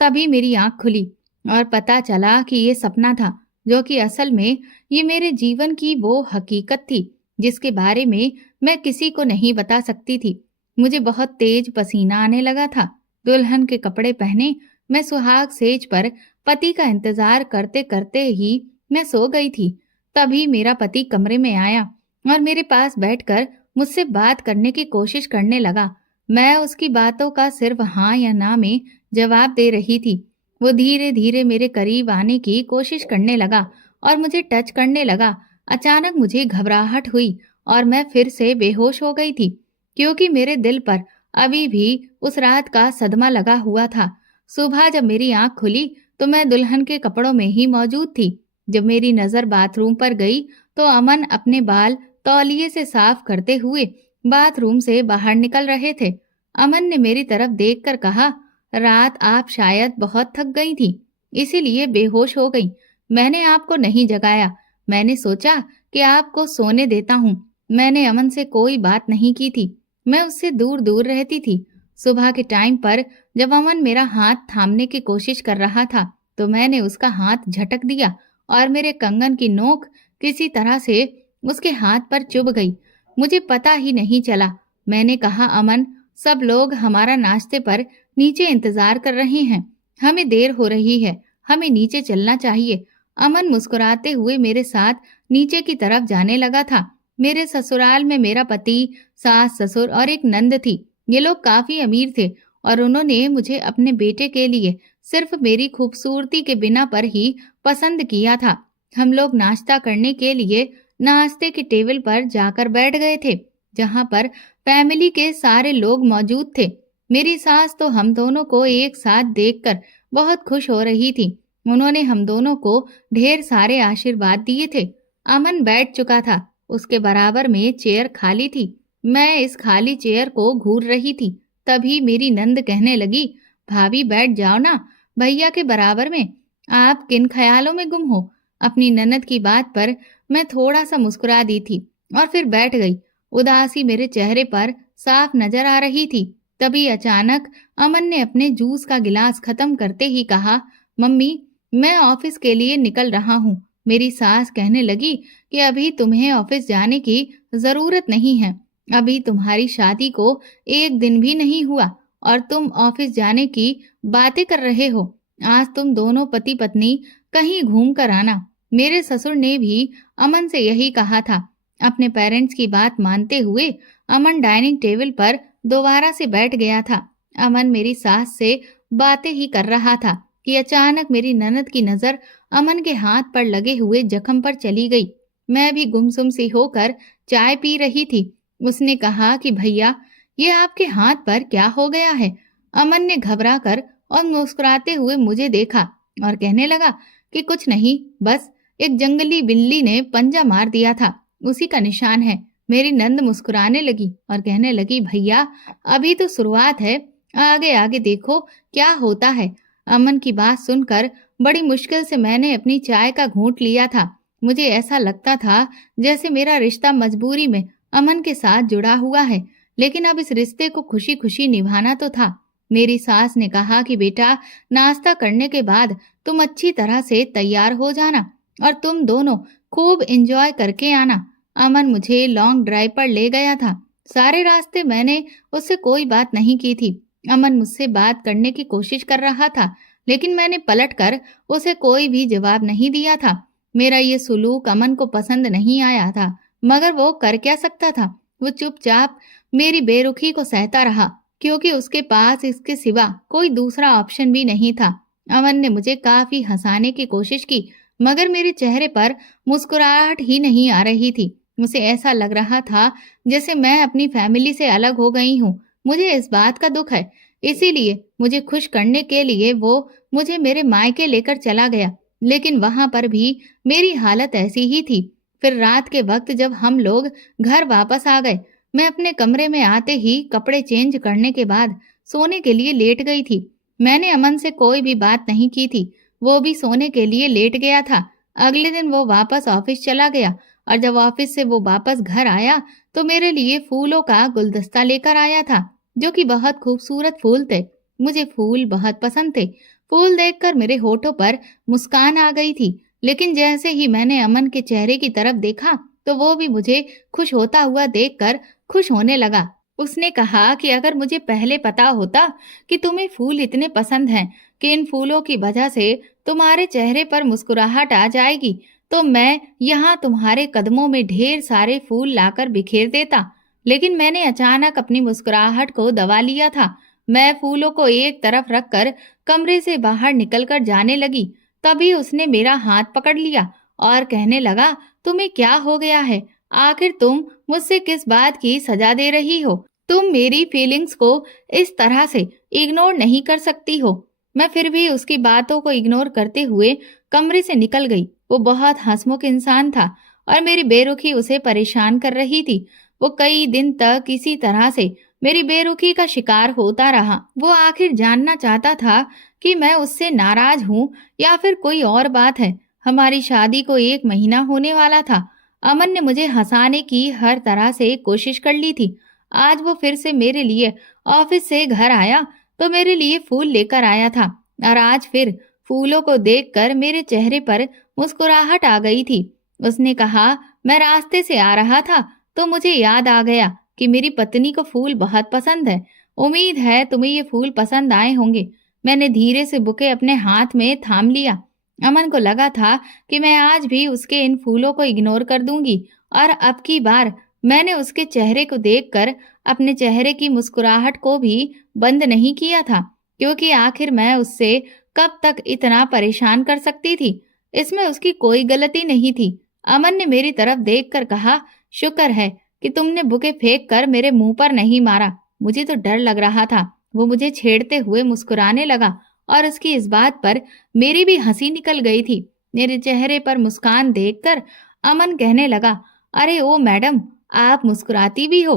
तभी मेरी आंख खुली और पता चला कि ये सपना था, जो कि असल में ये मेरे जीवन की वो हकीकत थी जिसके बारे में मैं किसी को नहीं बता सकती थी। मुझे बहुत तेज पसीना आने लगा था। दुल्हन के कपड़े पहने मैं सुहाग सेज पर पति का इंतजार करते करते ही मैं सो गई थी। तभी मेरा पति कमरे में आया और मेरे पास बैठकर मुझसे बात करने की कोशिश करने लगा। मैं उसकी बातों का सिर्फ हाँ या ना में जवाब दे रही थी। वो धीरे धीरे मेरे करीब आने की कोशिश करने लगा और मुझे टच करने लगा। अचानक मुझे घबराहट हुई और मैं फिर से बेहोश हो गई थी, क्योंकि मेरे दिल पर अभी भी उस रात का सदमा लगा हुआ था। सुबह जब मेरी आंख खुली तो मैं दुल्हन के कपड़ों में ही मौजूद थी। जब मेरी नजर बाथरूम पर गई तो अमन अपने बाल तौलिए से साफ करते हुए बाथरूम से बाहर निकल रहे थे। अमन ने मेरी तरफ देखकर कहा, रात आप शायद बहुत थक गई थी, इसीलिए बेहोश हो गई। मैंने आपको नहीं जगाया। मैंने सोचा कि आपको सोने देता हूँ। मैंने अमन से कोई बात नहीं की थी। मैं उससे दूर दूर रहती थी। सुबह के टाइम पर जब अमन मेरा हाथ थामने की कोशिश कर रहा था तो मैंने उसका हाथ झटक दिया और मेरे कंगन की नोक किसी तरह से उसके हाथ पर चुभ गई। मुझे पता ही नहीं चला। मैंने कहा, अमन, सब लोग हमारा नाश्ते पर नीचे इंतजार कर रहे हैं। हमें देर हो रही है, हमें नीचे चलना चाहिए। अमन मुस्कुराते हुए मेरे साथ नीचे की तरफ जाने लगा था। मेरे ससुराल में मेरा पति, सास, ससुर और एक नंद थी। ये लोग काफी अमीर थे और उन्होंने मुझे अपने बेटे के लिए सिर्फ मेरी खूबसूरती के बिना पर ही पसंद किया था। हम लोग नाश्ता करने के लिए नाश्ते के टेबल पर जाकर बैठ गए थे, जहां पर फैमिली के सारे लोग मौजूद थे। मेरी सास तो हम दोनों को एक साथ देखकर बहुत खुश हो रही थी। उन्होंने हम दोनों को ढेर सारे आशीर्वाद दिए थे। अमन बैठ चुका था। उसके बराबर में चेयर खाली थी। मैं इस खाली चेयर को घूर रही थी। तभी मेरी नंद कहने लगी, भाभी बैठ जाओ ना, भैया के बराबर में। आप किन ख्यालों में गुम हो? अपनी ननद की बात पर मैं थोड़ा सा मुस्कुरा दी थी और फिर बैठ गई। उदासी मेरे चेहरे पर साफ नजर आ रही थी। तभी अचानक अमन ने अपने जूस का गिलास खत्म करते ही कहा, मम्मी, मैं ऑफिस के लिए निकल रहा हूँ। मेरी सास कहने लगी कि अभी तुम्हें ऑफिस जाने की जरूरत नहीं है। अभी तुम्हारी शादी को एक दिन भी नहीं हुआ और तुम ऑफिस जाने की बातें कर रहे हो। आज तुम दोनों पति पत्नी कहीं घूम कर आना। मेरे ससुर ने भी अमन से यही कहा था। अपने पेरेंट्स की बात मानते हुए अमन डाइनिंग टेबल पर दोबारा से बैठ गया था। अमन मेरी सास से बातें ही कर रहा था कि अचानक मेरी ननद की नजर अमन के हाथ पर लगे हुए जख्म पर चली गई। मैं भी गुमसुम सी होकर चाय पी रही थी। उसने कहा कि भैया, ये आपके हाथ पर क्या हो गया है? अमन ने घबरा कर और मुस्कुराते हुए मुझे देखा और कहने लगा कि कुछ नहीं, बस एक जंगली बिल्ली ने पंजा मार दिया था, उसी का निशान है। मेरी नंद मुस्कुराने लगी और कहने लगी, भैया अभी तो शुरुआत है, आगे आगे देखो क्या होता है। अमन की बात सुनकर बड़ी मुश्किल से मैंने अपनी चाय का घूंट लिया था। मुझे ऐसा लगता था जैसे मेरा रिश्ता मजबूरी में अमन के साथ जुड़ा हुआ है, लेकिन अब इस रिश्ते को खुशी खुशी निभाना तो था। मेरी सास ने कहा कि बेटा, नाश्ता करने के बाद तुम अच्छी तरह से तैयार हो जाना और तुम दोनों खूब एंजॉय करके आना। अमन मुझे लॉन्ग ड्राइव पर ले गया था। सारे रास्ते मैंने उससे कोई बात नहीं की थी। अमन मुझसे बात करने की कोशिश कर रहा था, लेकिन मैंने पलटकर उसे कोई भी जवाब नहीं दिया था। मेरा ये सुलूक अमन को पसंद नहीं आया था, मगर वो कर क्या सकता था। वो चुपचाप मेरी बेरुखी को सहता रहा, क्योंकि उसके पास इसके सिवा कोई दूसरा ऑप्शन भी नहीं था। अमन ने मुझे काफी हंसाने की कोशिश की, मगर मेरे चेहरे पर मुस्कुराहट ही नहीं आ रही थी। मुझे ऐसा लग रहा था जैसे मैं अपनी फैमिली से अलग हो गई हूँ। मुझे इस बात का दुख है, इसीलिए मुझे खुश करने के लिए वो मुझे मेरे मायके लेकर चला गया, लेकिन वहां पर भी मेरी हालत ऐसी ही थी। फिर रात के वक्त जब हम लोग घर वापस आ गए, मैं अपने कमरे में आते ही कपड़े चेंज करने के बाद सोने के लिए लेट गई थी। मैंने अमन से कोई भी बात नहीं की थी, वो भी सोने के लिए लेट गया था। अगले दिन वो वापस ऑफिस चला गया और जब ऑफिस से वो वापस घर आया तो मेरे लिए फूलों का गुलदस्ता लेकर आया था, जो कि बहुत खूबसूरत फूल थे। मुझे फूल बहुत पसंद थे। फूल देखकर मेरे होठों पर मुस्कान आ गई थी, लेकिन जैसे ही मैंने अमन के चेहरे की तरफ देखा तो वो भी मुझे खुश होता हुआ देखकर खुश होने लगा। उसने कहा कि अगर मुझे पहले पता होता कि तुम्हें फूल इतने पसंद हैं कि इन फूलों की वजह से तुम्हारे चेहरे पर मुस्कुराहट आ जाएगी, तो मैं यहाँ तुम्हारे कदमों में ढेर सारे फूल लाकर बिखेर देता। लेकिन मैंने अचानक अपनी मुस्कुराहट को दबा लिया था। मैं फूलों को एक तरफ रखकर कमरे से बाहर निकलकर जाने लगी। तभी उसने मेरा हाथ पकड़ लिया और कहने लगा, तुम्हें क्या हो गया है? आखिर तुम मुझसे किस बात की सजा दे रही हो? तुम मेरी फीलिंग्स को इस तरह से इग्नोर नहीं कर सकती हो। मैं फिर भी उसकी बातों को इग्नोर करते हुए कमरे से निकल गई। वो बहुत हंसमुख इंसान था और मेरी बेरुखी उसे परेशान कर रही थी। वो कई दिन तक इसी तरह से मेरी बेरुखी का शिकार होता रहा। वो आखिर जानना चाहता था कि मैं उससे नाराज हूँ या फिर कोई और बात है। हमारी शादी को 1 महीना होने वाला था। अमन ने मुझे हंसाने की हर तरह से कोशिश कर ली थी। आज वो फिर से मेरे लिए ऑफिस से घर आया तो मेरे लिए फूल लेकर आया था और आज फिर फूलों को देखकर मेरे चेहरे पर मुस्कुराहट आ गई थी। उसने कहा, मैं रास्ते से आ रहा था तो मुझे याद आ गया कि मेरी पत्नी को फूल बहुत पसंद है। उम्मीद है तुम्हें ये फूल पसंद आए होंगे। मैंने धीरे से बुके अपने हाथ में थाम लिया। अमन को लगा था कि मैं आज भी उसके इन फूलों को इग्नोर कर दूंगी और अब की बार मैंने उसके चेहरे को देखकर अपने चेहरे की मुस्कुराहट को भी बंद नहीं किया था, क्योंकि आखिर मैं उससे कब तक इतना परेशान कर सकती थी। इसमें उसकी कोई गलती नहीं थी। अमन ने मेरी तरफ देखकर कहा, शुक्र है कि तुमने बुके फेंक कर मेरे मुंह पर नहीं मारा। मुझे तो डर लग रहा था। वो मुझे छेड़ते हुए मुस्कुराने लगा और उसकी इस बात पर मेरी भी हंसी निकल गई थी। मेरे चेहरे पर मुस्कान देखकर अमन कहने लगा, अरे ओ मैडम, आप मुस्कुराती भी हो।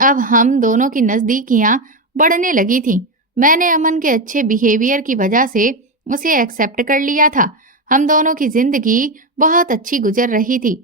अब हम दोनों की नजदीकियां बढ़ने लगी थी। मैंने अमन के अच्छे बिहेवियर की वजह से उसे एक्सेप्ट कर लिया था। हम दोनों की जिंदगी बहुत अच्छी गुजर रही थी।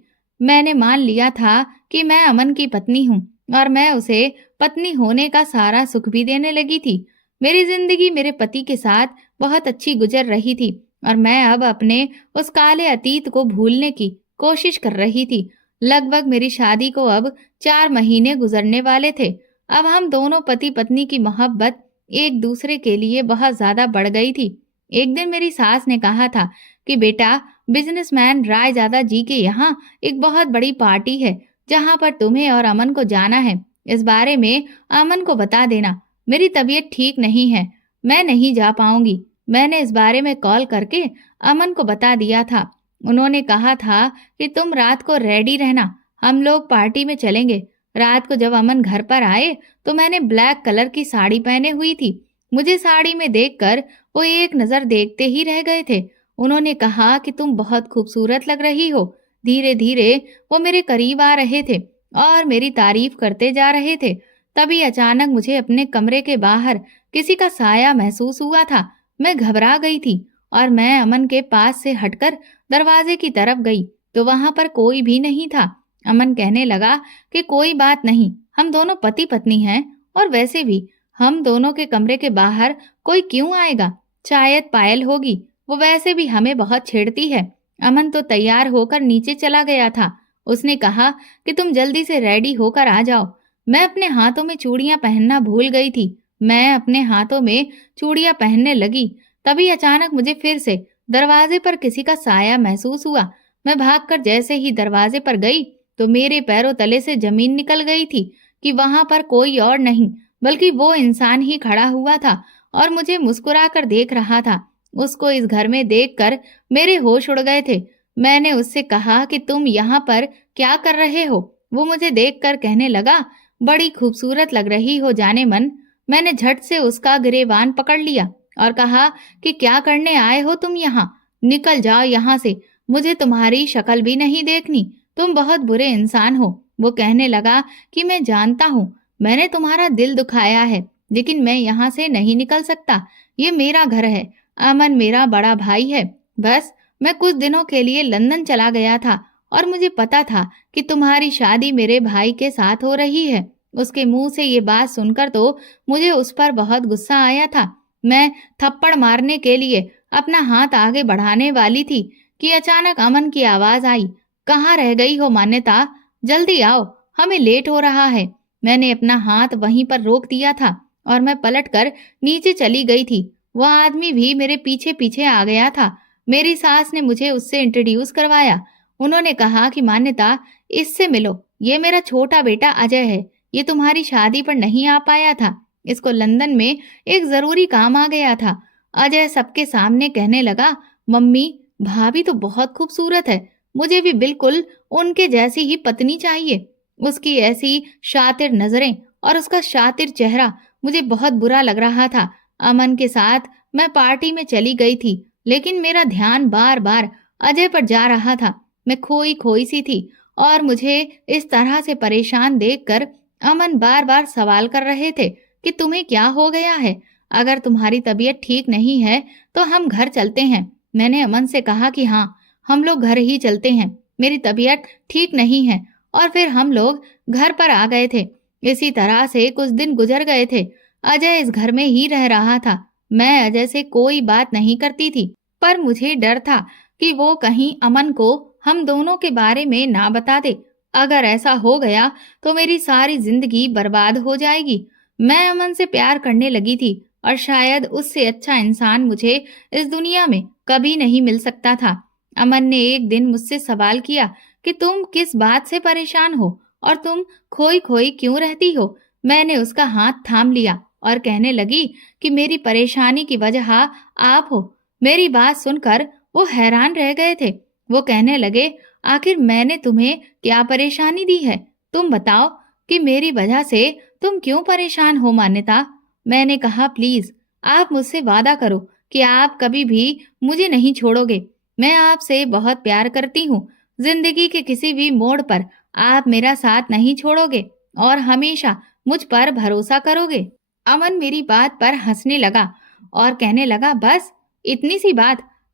मैंने मान लिया था कि मैं अमन की पत्नी हूँ और मैं उसे पत्नी होने का सारा सुख भी देने लगी थी। मेरी जिंदगी मेरे पति के साथ बहुत अच्छी गुजर रही थी और मैं अब अपने उस काले अतीत को भूलने की कोशिश कर रही थी। लगभग मेरी शादी को अब 4 महीने गुजरने वाले थे। अब हम दोनों पति पत्नी की मोहब्बत एक दूसरे के लिए बहुत ज्यादा बढ़ गई थी। एक दिन मेरी सास ने कहा था कि बेटा, बिजनेसमैन रायजादा जी के यहाँ एक बहुत बड़ी पार्टी है जहाँ पर तुम्हें और अमन को जाना है। इस बारे में अमन को बता देना। मेरी तबीयत ठीक नहीं है, मैं नहीं जा पाऊंगी। मैंने इस बारे में कॉल करके अमन को बता दिया था। उन्होंने कहा था कि तुम रात को रेडी रहना, हम लोग पार्टी में चलेंगे। रात को जब अमन घर पर आए तो मैंने ब्लैक कलर की साड़ी पहने हुई थी। मुझे साड़ी में देखकर वो एक नजर देखते ही रह गए थे। उन्होंने कहा कि तुम बहुत खूबसूरत लग रही हो। धीरे धीरे वो मेरे करीब आ रहे थे और मेरी तारीफ करते जा रहे थे। तभी अचानक मुझे अपने कमरे के बाहर किसी का साया महसूस हुआ था। मैं घबरा गई थी और मैं अमन के पास से हटकर दरवाजे की तरफ गई तो वहां पर कोई भी नहीं था। अमन कहने लगा कि कोई बात नहीं, हम दोनों पति पत्नी हैं और वैसे भी हम दोनों के कमरे के बाहर कोई क्यों आएगा? शायद पायल होगी, वो वैसे भी हमें बहुत छेड़ती है। अमन तो तैयार होकर नीचे चला गया था। उसने कहा कि तुम जल्दी से रेडी होकर आ जाओ। मैं अपने हाथों में चूड़ियां पहनना भूल गई थी। मैं अपने हाथों में चूड़ियां पहनने लगी, तभी अचानक मुझे फिर से दरवाजे पर किसी का साया महसूस हुआ। मैं भागकर जैसे ही दरवाजे पर गई तो मेरे पैरों तले से जमीन निकल गई थी कि वहां पर कोई और नहीं बल्कि वो इंसान ही खड़ा हुआ था और मुझे मुस्कुराकर देख रहा था। उसको इस घर में देखकर मेरे होश उड़ गए थे। मैंने उससे कहा कि तुम यहाँ पर क्या कर रहे हो? वो मुझे देखकर कहने लगा, बड़ी खूबसूरत लग रही हो जाने मन। मैंने झट से उसका गिरेबान पकड़ लिया और कहा कि क्या करने आए हो तुम यहाँ? निकल जाओ यहाँ से, मुझे तुम्हारी शक्ल भी नहीं देखनी। तुम बहुत बुरे इंसान हो। वो कहने लगा कि मैं जानता हूँ मैंने तुम्हारा दिल दुखाया है, लेकिन मैं यहाँ से नहीं निकल सकता। ये मेरा घर है। अमन मेरा बड़ा भाई है। बस मैं कुछ दिनों के लिए लंदन चला गया था और मुझे पता था कि तुम्हारी शादी मेरे भाई के साथ हो रही है। उसके मुंह से ये बात सुनकर तो मुझे उस पर बहुत गुस्सा आया था। मैं थप्पड़ मारने के लिए अपना हाथ आगे बढ़ाने वाली थी कि अचानक अमन की आवाज आई, कहाँ रह गई हो मान्यता? जल्दी आओ, हमें लेट हो रहा है। मैंने अपना हाथ वहीं पर रोक दिया था और मैं पलटकर नीचे चली गई थी। वह आदमी भी मेरे पीछे पीछे आ गया था। मेरी सास ने मुझे उससे इंट्रोड्यूस करवाया। उन्होंने कहा कि मान्यता, इससे मिलो, ये मेरा छोटा बेटा अजय है। ये तुम्हारी शादी पर नहीं आ पाया था, इसको लंदन में एक जरूरी काम आ गया था। अजय सबके सामने कहने लगा, मम्मी, भाभी तो बहुत खूबसूरत है, मुझे भी बिल्कुल उनके जैसी ही पत्नी चाहिए। उसकी ऐसी शातिर नजरें और उसका शातिर चेहरा मुझे बहुत बुरा लग रहा था। अमन के साथ मैं पार्टी में चली गई थी, लेकिन मेरा ध्यान बार बार अजय पर जा रहा था। मैं खोई खोई सी थी और मुझे इस तरह से परेशान देखकर अमन बार बार सवाल कर रहे थे कि तुम्हें क्या हो गया है? अगर तुम्हारी तबीयत ठीक नहीं है तो हम घर चलते हैं। मैंने अमन से कहा कि हाँ, हम लोग घर ही चलते हैं, मेरी तबीयत ठीक नहीं है। और फिर हम लोग घर पर आ गए थे। इसी तरह से कुछ दिन गुजर गए थे। अजय इस घर में ही रह रहा था। मैं अजय से कोई बात नहीं करती थी, पर मुझे डर था कि वो कहीं अमन को हम दोनों के बारे में ना बता दे। अगर ऐसा हो गया तो मेरी सारी जिंदगी बर्बाद हो जाएगी। मैं अमन से प्यार करने लगी थी और शायद उससे अच्छा इंसान मुझे इस दुनिया में कभी नहीं मिल सकता था। अमन ने एक दिन मुझसे सवाल किया कि तुम किस बात से परेशान हो और तुम खोई खोई क्यों रहती हो? मैंने उसका हाथ थाम लिया और कहने लगी कि मेरी परेशानी की वजह आप हो। मेरी बात सुनकर वो हैरान रह गए थे। वो कहने लगे, आखिर मैंने तुम्हें क्या परेशानी दी है? तुम बताओ कि मेरी वजह से तुम क्यों परेशान हो मान्यता? मैंने कहा, प्लीज आप मुझसे वादा करो कि आप कभी भी मुझे नहीं छोड़ोगे। मैं आपसे बहुत प्यार करती हूँ। जिंदगी के किसी भी मोड़ पर आप मेरा साथ नहीं छोड़ोगे और हमेशा मुझ पर भरोसा करोगे। अमन मेरी बात पर हंसने लगा और कहने लगा, बस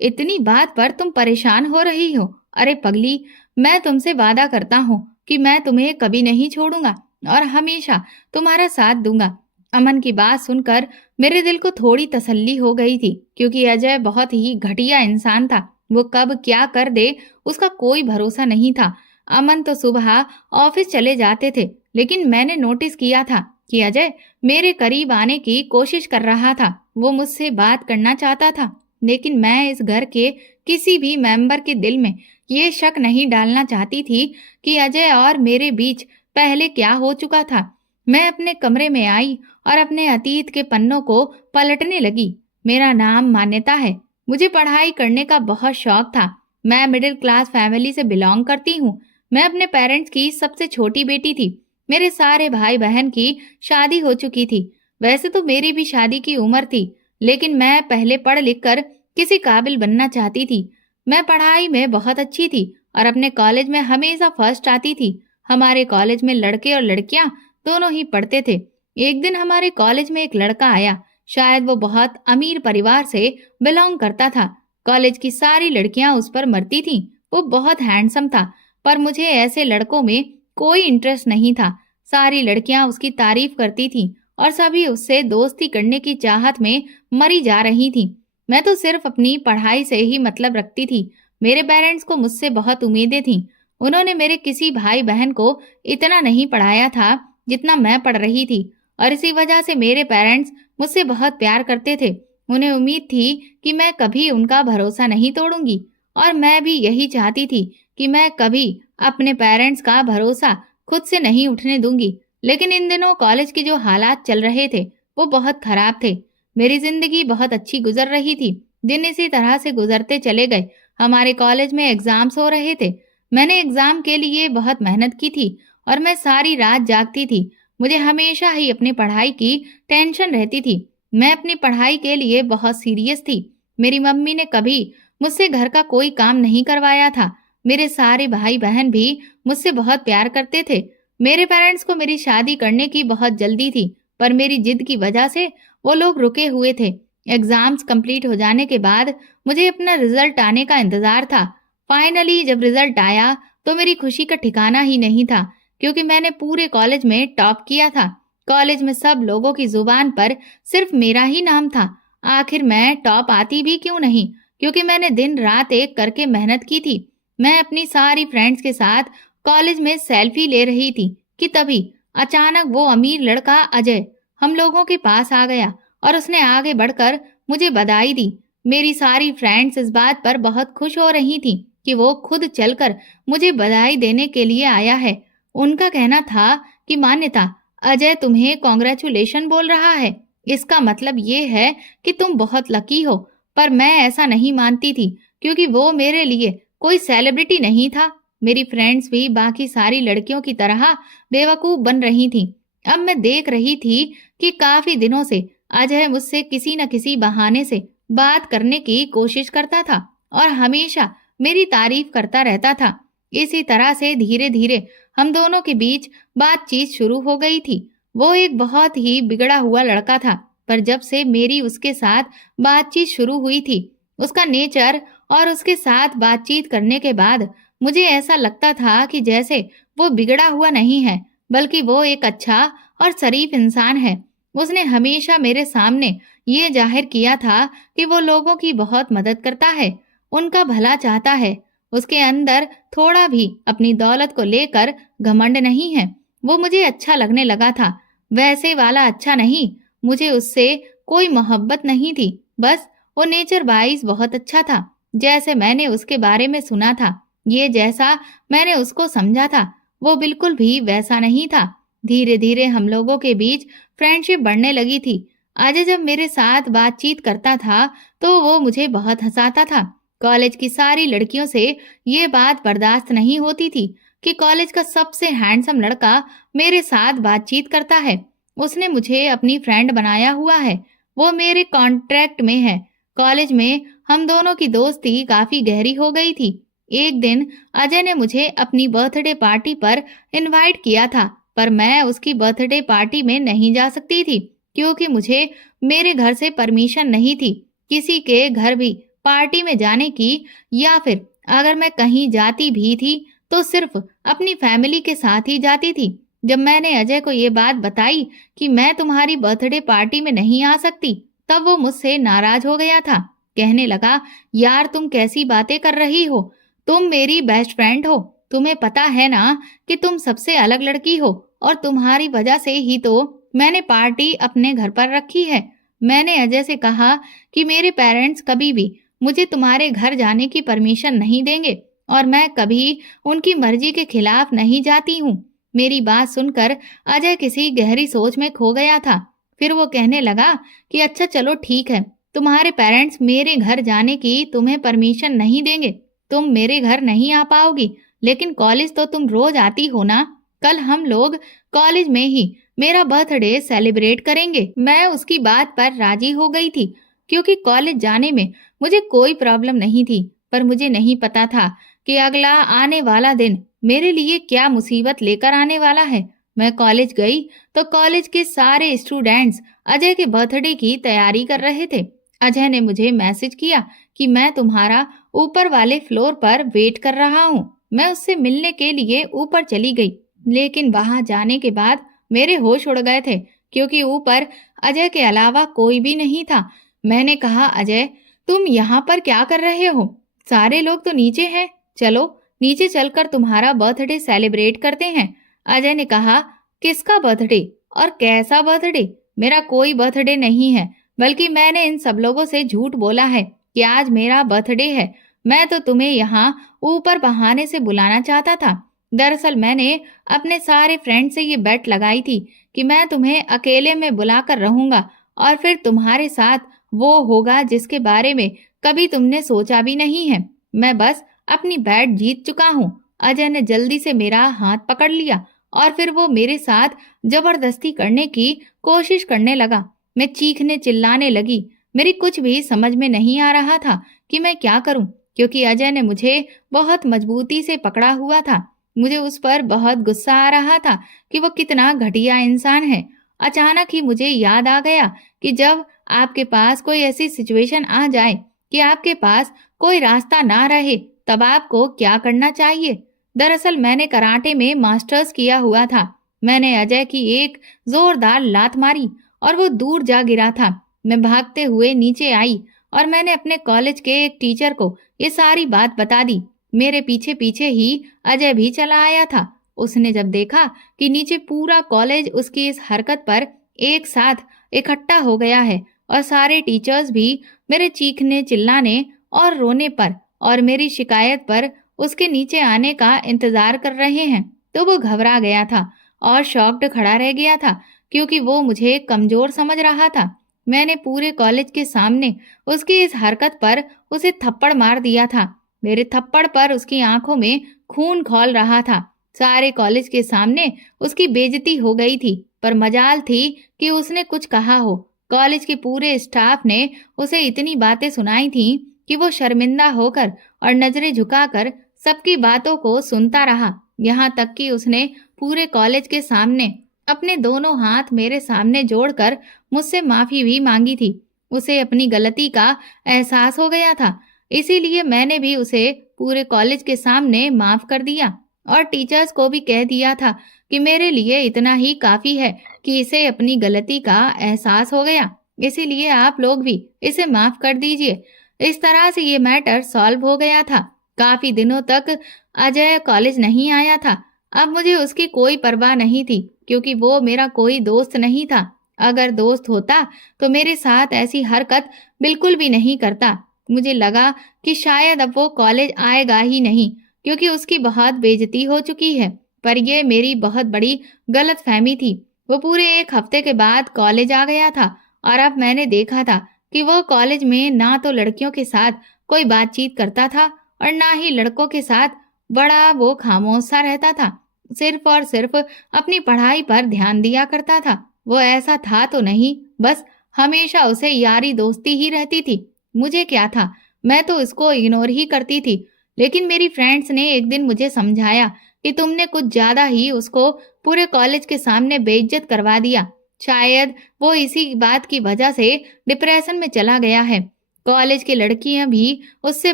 इतनी बात पर तुम परेशान हो रही हो? अरे पगली, मैं तुमसे वादा करता हूँ कि मैं तुम्हें कभी नहीं छोड़ूंगा और हमेशा तुम्हारा साथ दूंगा। अमन की बात सुनकर मेरे दिल को थोड़ी तसल्ली हो गई थी, क्योंकि अजय बहुत ही घटिया इंसान था। वो कब क्या कर दे उसका कोई भरोसा नहीं था। अमन तो सुबह ऑफिस चले जाते थे, लेकिन मैंने नोटिस किया था कि अजय मेरे करीब आने की कोशिश कर रहा था। वो मुझसे बात करना चाहता था, लेकिन मैं इस घर के किसी भी मेंबर के दिल में ये शक नहीं डालना चाहती थी कि अजय और मेरे बीच पहले क्या हो चुका था। मैं अपने कमरे में आई और अपने अतीत के पन्नों को पलटने लगी। मेरा नाम मान्यता है। मुझे पढ़ाई करने का बहुत शौक था। मैं मिडिल क्लास फैमिली से बिलोंग करती हूँ। मैं अपने पेरेंट्स की सबसे छोटी बेटी थी। मेरे सारे भाई बहन की शादी हो चुकी थी। वैसे तो मेरी भी शादी की उम्र थी, लेकिन मैं पहले पढ़ लिख कर किसी काबिल बनना चाहती थी। मैं पढ़ाई में बहुत अच्छी थी और अपने कॉलेज में हमेशा फर्स्ट आती थी। हमारे कॉलेज में लड़के और लड़कियां दोनों ही पढ़ते थे। एक दिन हमारे कॉलेज में एक लड़का आया। शायद वो बहुत अमीर परिवार से बिलोंग करता था। कॉलेज की सारी लड़कियां उस पर मरती थीं। वो बहुत हैंडसम था, पर मुझे ऐसे लड़कों में कोई इंटरेस्ट नहीं था। सारी लड़कियां उसकी तारीफ करती थीं और सभी उससे दोस्ती करने की चाहत में मरी जा रही थीं। मैं तो सिर्फ अपनी पढ़ाई से ही मतलब रखती थी। मेरे पेरेंट्स को मुझसे बहुत उम्मीदें थीं। उन्होंने मेरे किसी भाई बहन को इतना नहीं पढ़ाया था जितना मैं पढ़ रही थी, और इसी वजह से मेरे पेरेंट्स मुझसे बहुत प्यार करते थे। उन्हें उम्मीद थी कि मैं कभी उनका भरोसा नहीं तोड़ूंगी, और मैं भी यही चाहती थी कि मैं कभी अपने पेरेंट्स का भरोसा खुद से नहीं उठने दूंगी। लेकिन इन दिनों कॉलेज के जो हालात चल रहे थे वो बहुत खराब थे। मेरी जिंदगी बहुत अच्छी गुजर रही थी। दिन इसी तरह से गुजरते चले गए। हमारे कॉलेज में एग्जाम्स हो रहे थे। मैंने एग्जाम के लिए बहुत मेहनत की थी और मैं सारी रात जागती थी। मुझे हमेशा ही अपनी पढ़ाई की टेंशन रहती थी। मैं अपनी पढ़ाई के लिए बहुत सीरियस थी। मेरी मम्मी ने कभी मुझसे घर का कोई काम नहीं करवाया था। मेरे सारे भाई बहन भी मुझसे बहुत प्यार करते थे। मेरे पेरेंट्स को मेरी शादी करने की बहुत जल्दी थी, पर मेरी जिद की वजह से वो लोग रुके हुए थे। एग्जाम्स कंप्लीट हो जाने के बाद मुझे अपना रिजल्ट आने का इंतजार था। फाइनली जब रिजल्ट आया तो मेरी खुशी का ठिकाना ही नहीं था, क्योंकि मैंने पूरे कॉलेज में टॉप किया था। कॉलेज में सब लोगों की जुबान पर सिर्फ मेरा ही नाम था। आखिर मैं टॉप आती भी क्यों नहीं, क्योंकि मैंने दिन रात एक करके मेहनत की थी। मैं अपनी सारी फ्रेंड्स के साथ कॉलेज में सेल्फी ले रही थी कि तभी अचानक वो अमीर लड़का अजय हम लोगों के पास आ गया और उसने आगे बढ़कर मुझे बधाई दी। मेरी सारी फ्रेंड्स इस बात पर बहुत खुश हो रही थी कि वो खुद चलकर मुझे बधाई देने के लिए आया है। उनका कहना था कि मान्यता, अजय तुम्हें कॉन्ग्रेचुलेशन बोल रहा है, इसका मतलब ये है कि तुम बहुत लकी हो। पर मैं ऐसा नहीं मानती थी, क्योंकि वो मेरे लिए कोई सेलिब्रिटी नहीं था। मेरी फ्रेंड्स भी बाकी सारी लड़कियों की तरह बेवकूफ बन रही थीं। अब मैं देख रही थी कि काफी दिनों से अजय मुझसे किसी न किसी बहाने से बात करने की कोशिश करता था और हमेशा मेरी तारीफ करता रहता था। इसी तरह से धीरे धीरे हम दोनों के बीच बातचीत शुरू हो गई थी। वो एक बहुत ही बिगड़ा हुआ लड़का था, पर जब से मेरी उसके साथ बातचीत शुरू हुई थी, उसका नेचर और उसके साथ बातचीत करने के बाद मुझे ऐसा लगता था कि जैसे वो बिगड़ा हुआ नहीं है, बल्कि वो एक अच्छा और शरीफ इंसान है। उसने हमेशा मेरे सामने ये जाहिर किया था कि वो लोगों की बहुत मदद करता है, उनका भला चाहता है। उसके अंदर थोड़ा भी अपनी दौलत को लेकर घमंड नहीं है। वो मुझे अच्छा लगने लगा था, वैसे वाला अच्छा नहीं। मुझे उससे कोई मोहब्बत नहीं थी, बस वो नेचर वाइज बहुत अच्छा था। जैसे मैंने उसके बारे में सुना था, ये जैसा मैंने उसको समझा था, वो बिल्कुल भी वैसा नहीं था। धीरे धीरे हम लोगों के बीच फ्रेंडशिप बढ़ने लगी थी। आज जब मेरे साथ बातचीत करता था तो वो मुझे बहुत हंसाता था। कॉलेज की सारी लड़कियों से ये बात बर्दाश्त नहीं होती थी कि कॉलेज का सबसे हैंडसम लड़का मेरे साथ बातचीत करता है। उसने मुझे अपनी फ्रेंड बनाया हुआ है। वो मेरे कॉन्ट्रैक्ट में है। कॉलेज में हम दोनों की दोस्ती काफी गहरी हो गई थी। एक दिन अजय ने मुझे अपनी बर्थडे पार्टी पर इनवाइट किया था, पर मैं उसकी बर्थडे पार्टी में नहीं जा सकती थी, क्योंकि मुझे मेरे घर से परमिशन नहीं थी किसी के घर भी पार्टी में जाने की, या फिर अगर मैं कहीं जाती भी थी तो सिर्फ अपनी फैमिली के साथ ही जाती थी। जब मैंने अजय को ये बात बताई कि मैं तुम्हारी बर्थडे पार्टी में नहीं आ सकती, तब वो मुझसे नाराज हो गया था। कहने लगा, यार तुम कैसी बातें कर रही हो, तुम मेरी बेस्ट फ्रेंड हो, तुम्हें पता है ना कि तुम सबसे अलग लड़की हो, और तुम्हारी वजह से ही तो मैंने पार्टी अपने घर पर रखी है। मैंने अजय से कहा कि मेरे पेरेंट्स कभी भी मुझे तुम्हारे घर जाने की परमिशन नहीं देंगे और मैं कभी उनकी मर्जी के खिलाफ नहीं जाती हूँ। मेरी बात सुनकर अजय किसी गहरी सोच में खो गया था। फिर वो कहने लगा कि अच्छा चलो ठीक है, तुम्हारे पेरेंट्स मेरे घर जाने की तुम्हें परमिशन नहीं देंगे, तुम मेरे घर नहीं आ पाओगी, लेकिन कॉलेज तो तुम रोज आती हो ना। कल हम लोग कॉलेज में ही मेरा बर्थडे सेलिब्रेट करेंगे। मैं उसकी बात पर राजी हो गई थी, क्योंकि कॉलेज जाने में मुझे कोई प्रॉब्लम नहीं थी। पर मुझे नहीं पता था कि अगला आने वाला दिन मेरे लिए क्या मुसीबत लेकर आने वाला है। मैं कॉलेज गई तो कॉलेज के सारे स्टूडेंट्स अजय के बर्थडे की तैयारी कर रहे थे। अजय ने मुझे मैसेज किया कि मैं तुम्हारा ऊपर वाले फ्लोर पर वेट कर रहा हूँ। मैं उससे मिलने के लिए ऊपर चली गई, लेकिन वहां जाने के बाद मेरे होश उड़ गए थे, क्योंकि ऊपर अजय के अलावा कोई भी नहीं था। मैंने कहा, अजय तुम यहाँ पर क्या कर रहे हो? सारे लोग तो नीचे हैं, चलो नीचे चलकर तुम्हारा बर्थडे सेलिब्रेट करते हैं। अजय ने कहा, किसका बर्थडे और कैसा बर्थडे? मेरा कोई बर्थडे नहीं है, बल्कि मैंने इन सब लोगों से झूठ बोला है कि आज मेरा बर्थडे है। मैं तो तुम्हें यहाँ ऊपर बहाने से बुलाना चाहता था। दरअसल मैंने अपने सारे फ्रेंड से ये बेट लगाई थी कि मैं तुम्हें अकेले में बुलाकर रहूंगा, और फिर तुम्हारे साथ वो होगा जिसके बारे में कभी तुमने सोचा भी नहीं है। मैं बस अपनी बैट जीत चुका हूँ। अजय ने जल्दी से मेरा हाथ पकड़ लिया और फिर वो मेरे साथ जबरदस्ती करने की कोशिश करने लगा। मैं चीखने चिल्लाने लगी। मेरी कुछ भी समझ में नहीं आ रहा था कि मैं क्या करूं, क्योंकि अजय ने मुझे बहुत मजबूती से पकड़ा हुआ था। मुझे उस पर बहुत गुस्सा आ रहा था कि वो कितना घटिया इंसान है। अचानक ही मुझे याद आ गया कि जब आपके पास कोई ऐसी सिचुएशन आ जाए कि आपके पास कोई रास्ता ना रहे, तब आपको क्या करना चाहिए। दरअसल मैंने कराटे में मास्टर्स किया हुआ था। मैंने अजय की एक जोरदार लात मारी और वो दूर जा गिरा था। मैं भागते हुए नीचे आई और मैंने अपने कॉलेज के एक टीचर को ये सारी बात बता दी। मेरे पीछे पीछे ही अजय भी चला आया था। उसने जब देखा कि नीचे पूरा कॉलेज उसकी इस हरकत पर एक साथ इकट्ठा हो गया है और सारे टीचर्स भी मेरे चीखने चिल्लाने और रोने पर और मेरी शिकायत पर उसके नीचे आने का इंतजार कर रहे हैं, तो वो घबरा गया था और शॉक्ड खड़ा रह गया था, क्योंकि वो मुझे कमजोर समझ रहा था। मैंने पूरे कॉलेज के सामने उसकी इस हरकत पर उसे थप्पड़ मार दिया था। मेरे थप्पड़ पर उसकी आंखों में खून खौल रहा था। सारे कॉलेज के सामने उसकी बेइज्जती हो गई थी, पर मजाल थी कि उसने कुछ कहा हो। कॉलेज के पूरे स्टाफ ने उसे इतनी बातें सुनाई थी कि वो शर्मिंदा होकर और नजरें झुकाकर सबकी बातों को सुनता रहा। यहाँ तक कि उसने पूरे कॉलेज के सामने अपने दोनों हाथ मेरे सामने जोड़कर मुझसे माफी भी मांगी थी। उसे अपनी गलती का एहसास हो गया था, इसीलिए मैंने भी उसे पूरे कॉलेज के सामने माफ कर दिया और टीचर्स को भी कह दिया था कि मेरे लिए इतना ही काफी है कि इसे अपनी गलती का एहसास हो गया, इसीलिए आप लोग भी इसे माफ कर दीजिए। इस तरह से ये मैटर सॉल्व हो गया था। काफी दिनों तक अजय कॉलेज नहीं आया था। अब मुझे उसकी कोई परवाह नहीं थी, क्योंकि वो मेरा कोई दोस्त नहीं था। अगर दोस्त होता तो मेरे साथ ऐसी हरकत बिल्कुल भी नहीं करता। मुझे लगा कि शायद अब वो कॉलेज आएगा ही नहीं, क्योंकि उसकी बहुत बेइज्जती हो चुकी है। पर यह मेरी बहुत बड़ी गलतफहमी थी। वो पूरे एक हफ्ते के बाद कॉलेज आ गया था और अब मैंने देखा था कि वो कॉलेज में ना तो लड़कियों के साथ कोई बातचीत करता था और ना ही लड़कों के साथ। बड़ा वो खामोश सा रहता था, सिर्फ और सिर्फ अपनी पढ़ाई पर ध्यान दिया करता था। वो ऐसा था तो नहीं, बस हमेशा उसे यारी दोस्ती ही रहती थी। मुझे क्या था, मैं तो इसको इग्नोर ही करती थी। लेकिन मेरी फ्रेंड्स ने एक दिन मुझे समझाया कि तुमने कुछ ज्यादा ही उसको पूरे कॉलेज के सामने बेइज्जत करवा दिया। शायद वो इसी बात की वजह से डिप्रेशन में चला गया है। कॉलेज की लड़कियां भी उससे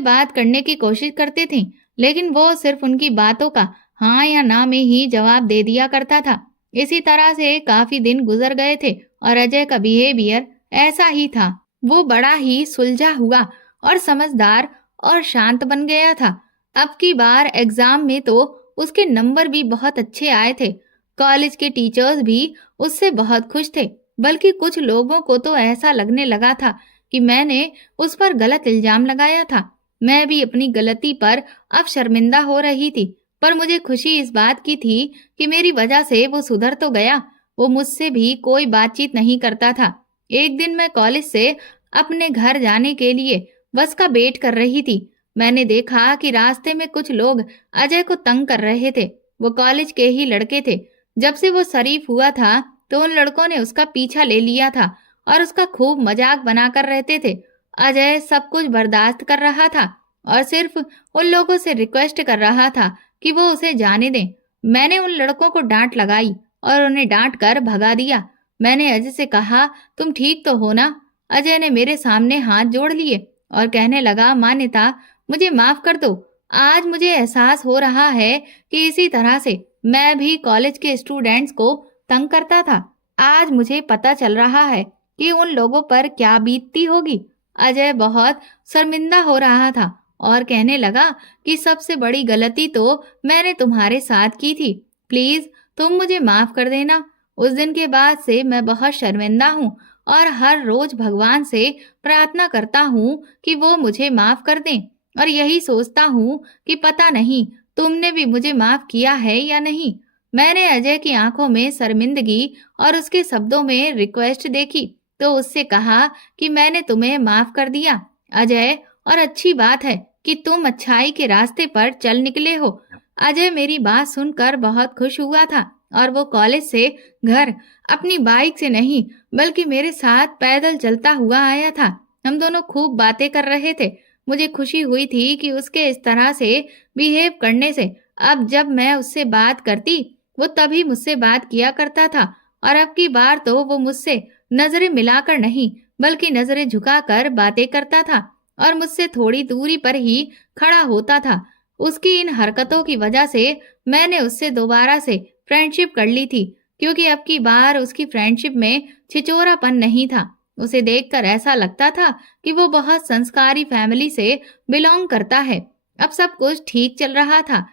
बात करने की कोशिश करती थीं, लेकिन वो सिर्फ उनकी बातों का हाँ या ना में ही जवाब दे दिया करता था। इसी तरह से काफी दिन गुजर गए थे और अजय का बिहेवियर ऐसा ही था। वो बड़ा ही सुलझा हुआ और समझदार और शांत बन गया था। अब की बार एग्जाम में तो उसके नंबर भी बहुत अच्छे आए थे। कॉलेज के टीचर्स भी उससे बहुत खुश थे, बल्कि कुछ लोगों को तो ऐसा लगने लगा था कि मैंने उस पर गलत इल्जाम लगाया था। मैं भी अपनी गलती पर अब शर्मिंदा हो रही थी। पर मुझे खुशी इस बात की थी कि मेरी वजह से वो सुधर तो गया। वो मुझसे भी कोई बातचीत नहीं करता था। एक दिन मैं कॉलेज से अपने घर जाने के लिए बस का वेट कर रही थी। मैंने देखा कि रास्ते में कुछ लोग अजय को तंग कर रहे थे। वो कॉलेज के ही लड़के थे। जब से वो शरीफ हुआ था तो उन लड़कों ने उसका पीछा ले लिया था और उसका खूब मजाक बनाकर रहते थे। अजय सब कुछ बर्दाश्त कर रहा था और सिर्फ उन लोगों से रिक्वेस्ट कर रहा था कि वो उसे जाने दें। मैंने उन लड़कों को डांट लगाई और उन्हें डांट कर भगा दिया। मैंने अजय से कहा, तुम ठीक तो हो ना? अजय ने मेरे सामने हाथ जोड़ लिए और कहने लगा, मान्यता, मुझे माफ कर दो। आज मुझे एहसास हो रहा है कि इसी तरह से मैं भी कॉलेज के स्टूडेंट्स को तंग करता था। आज मुझे पता चल रहा है कि उन लोगों पर क्या बीतती होगी। अजय बहुत शर्मिंदा हो रहा था और कहने लगा कि सबसे बड़ी गलती तो मैंने तुम्हारे साथ की थी। प्लीज तुम मुझे माफ कर देना। उस दिन के बाद से मैं बहुत शर्मिंदा हूँ और हर रोज भगवान से प्रार्थना करता हूँ कि वो मुझे माफ कर दें और यही सोचता हूँ कि पता नहीं तुमने भी मुझे माफ किया है या नहीं। मैंने अजय की आंखों में शर्मिंदगी और उसके शब्दों में रिक्वेस्ट देखी तो उससे कहा कि मैंने तुम्हें माफ कर दिया अजय, और अच्छी बात है कि तुम अच्छाई के रास्ते पर चल निकले हो। अजय मेरी बात सुनकर बहुत खुश हुआ था और वो कॉलेज से घर अपनी बाइक से नहीं बल्कि मेरे साथ पैदल चलता हुआ आया था। हम दोनों खूब बातें कर रहे थे। मुझे खुशी हुई थी कि उसके इस तरह से बिहेव करने से अब जब मैं उससे बात करती वो तभी मुझसे बात किया करता था और अब की बार तो वो मुझसे नजरें मिलाकर नहीं बल्कि नजरें झुकाकर बातें करता था और मुझसे थोड़ी दूरी पर ही खड़ा होता था। उसकी इन हरकतों की वजह से मैंने उससे दोबारा से फ्रेंडशिप कर ली थी, क्योंकि अब की बार उसकी फ्रेंडशिप में छिचोरापन नहीं था। उसे देखकर ऐसा लगता था कि वो बहुत संस्कारी फैमिली से बिलोंग करता है। अब सब कुछ ठीक चल रहा था।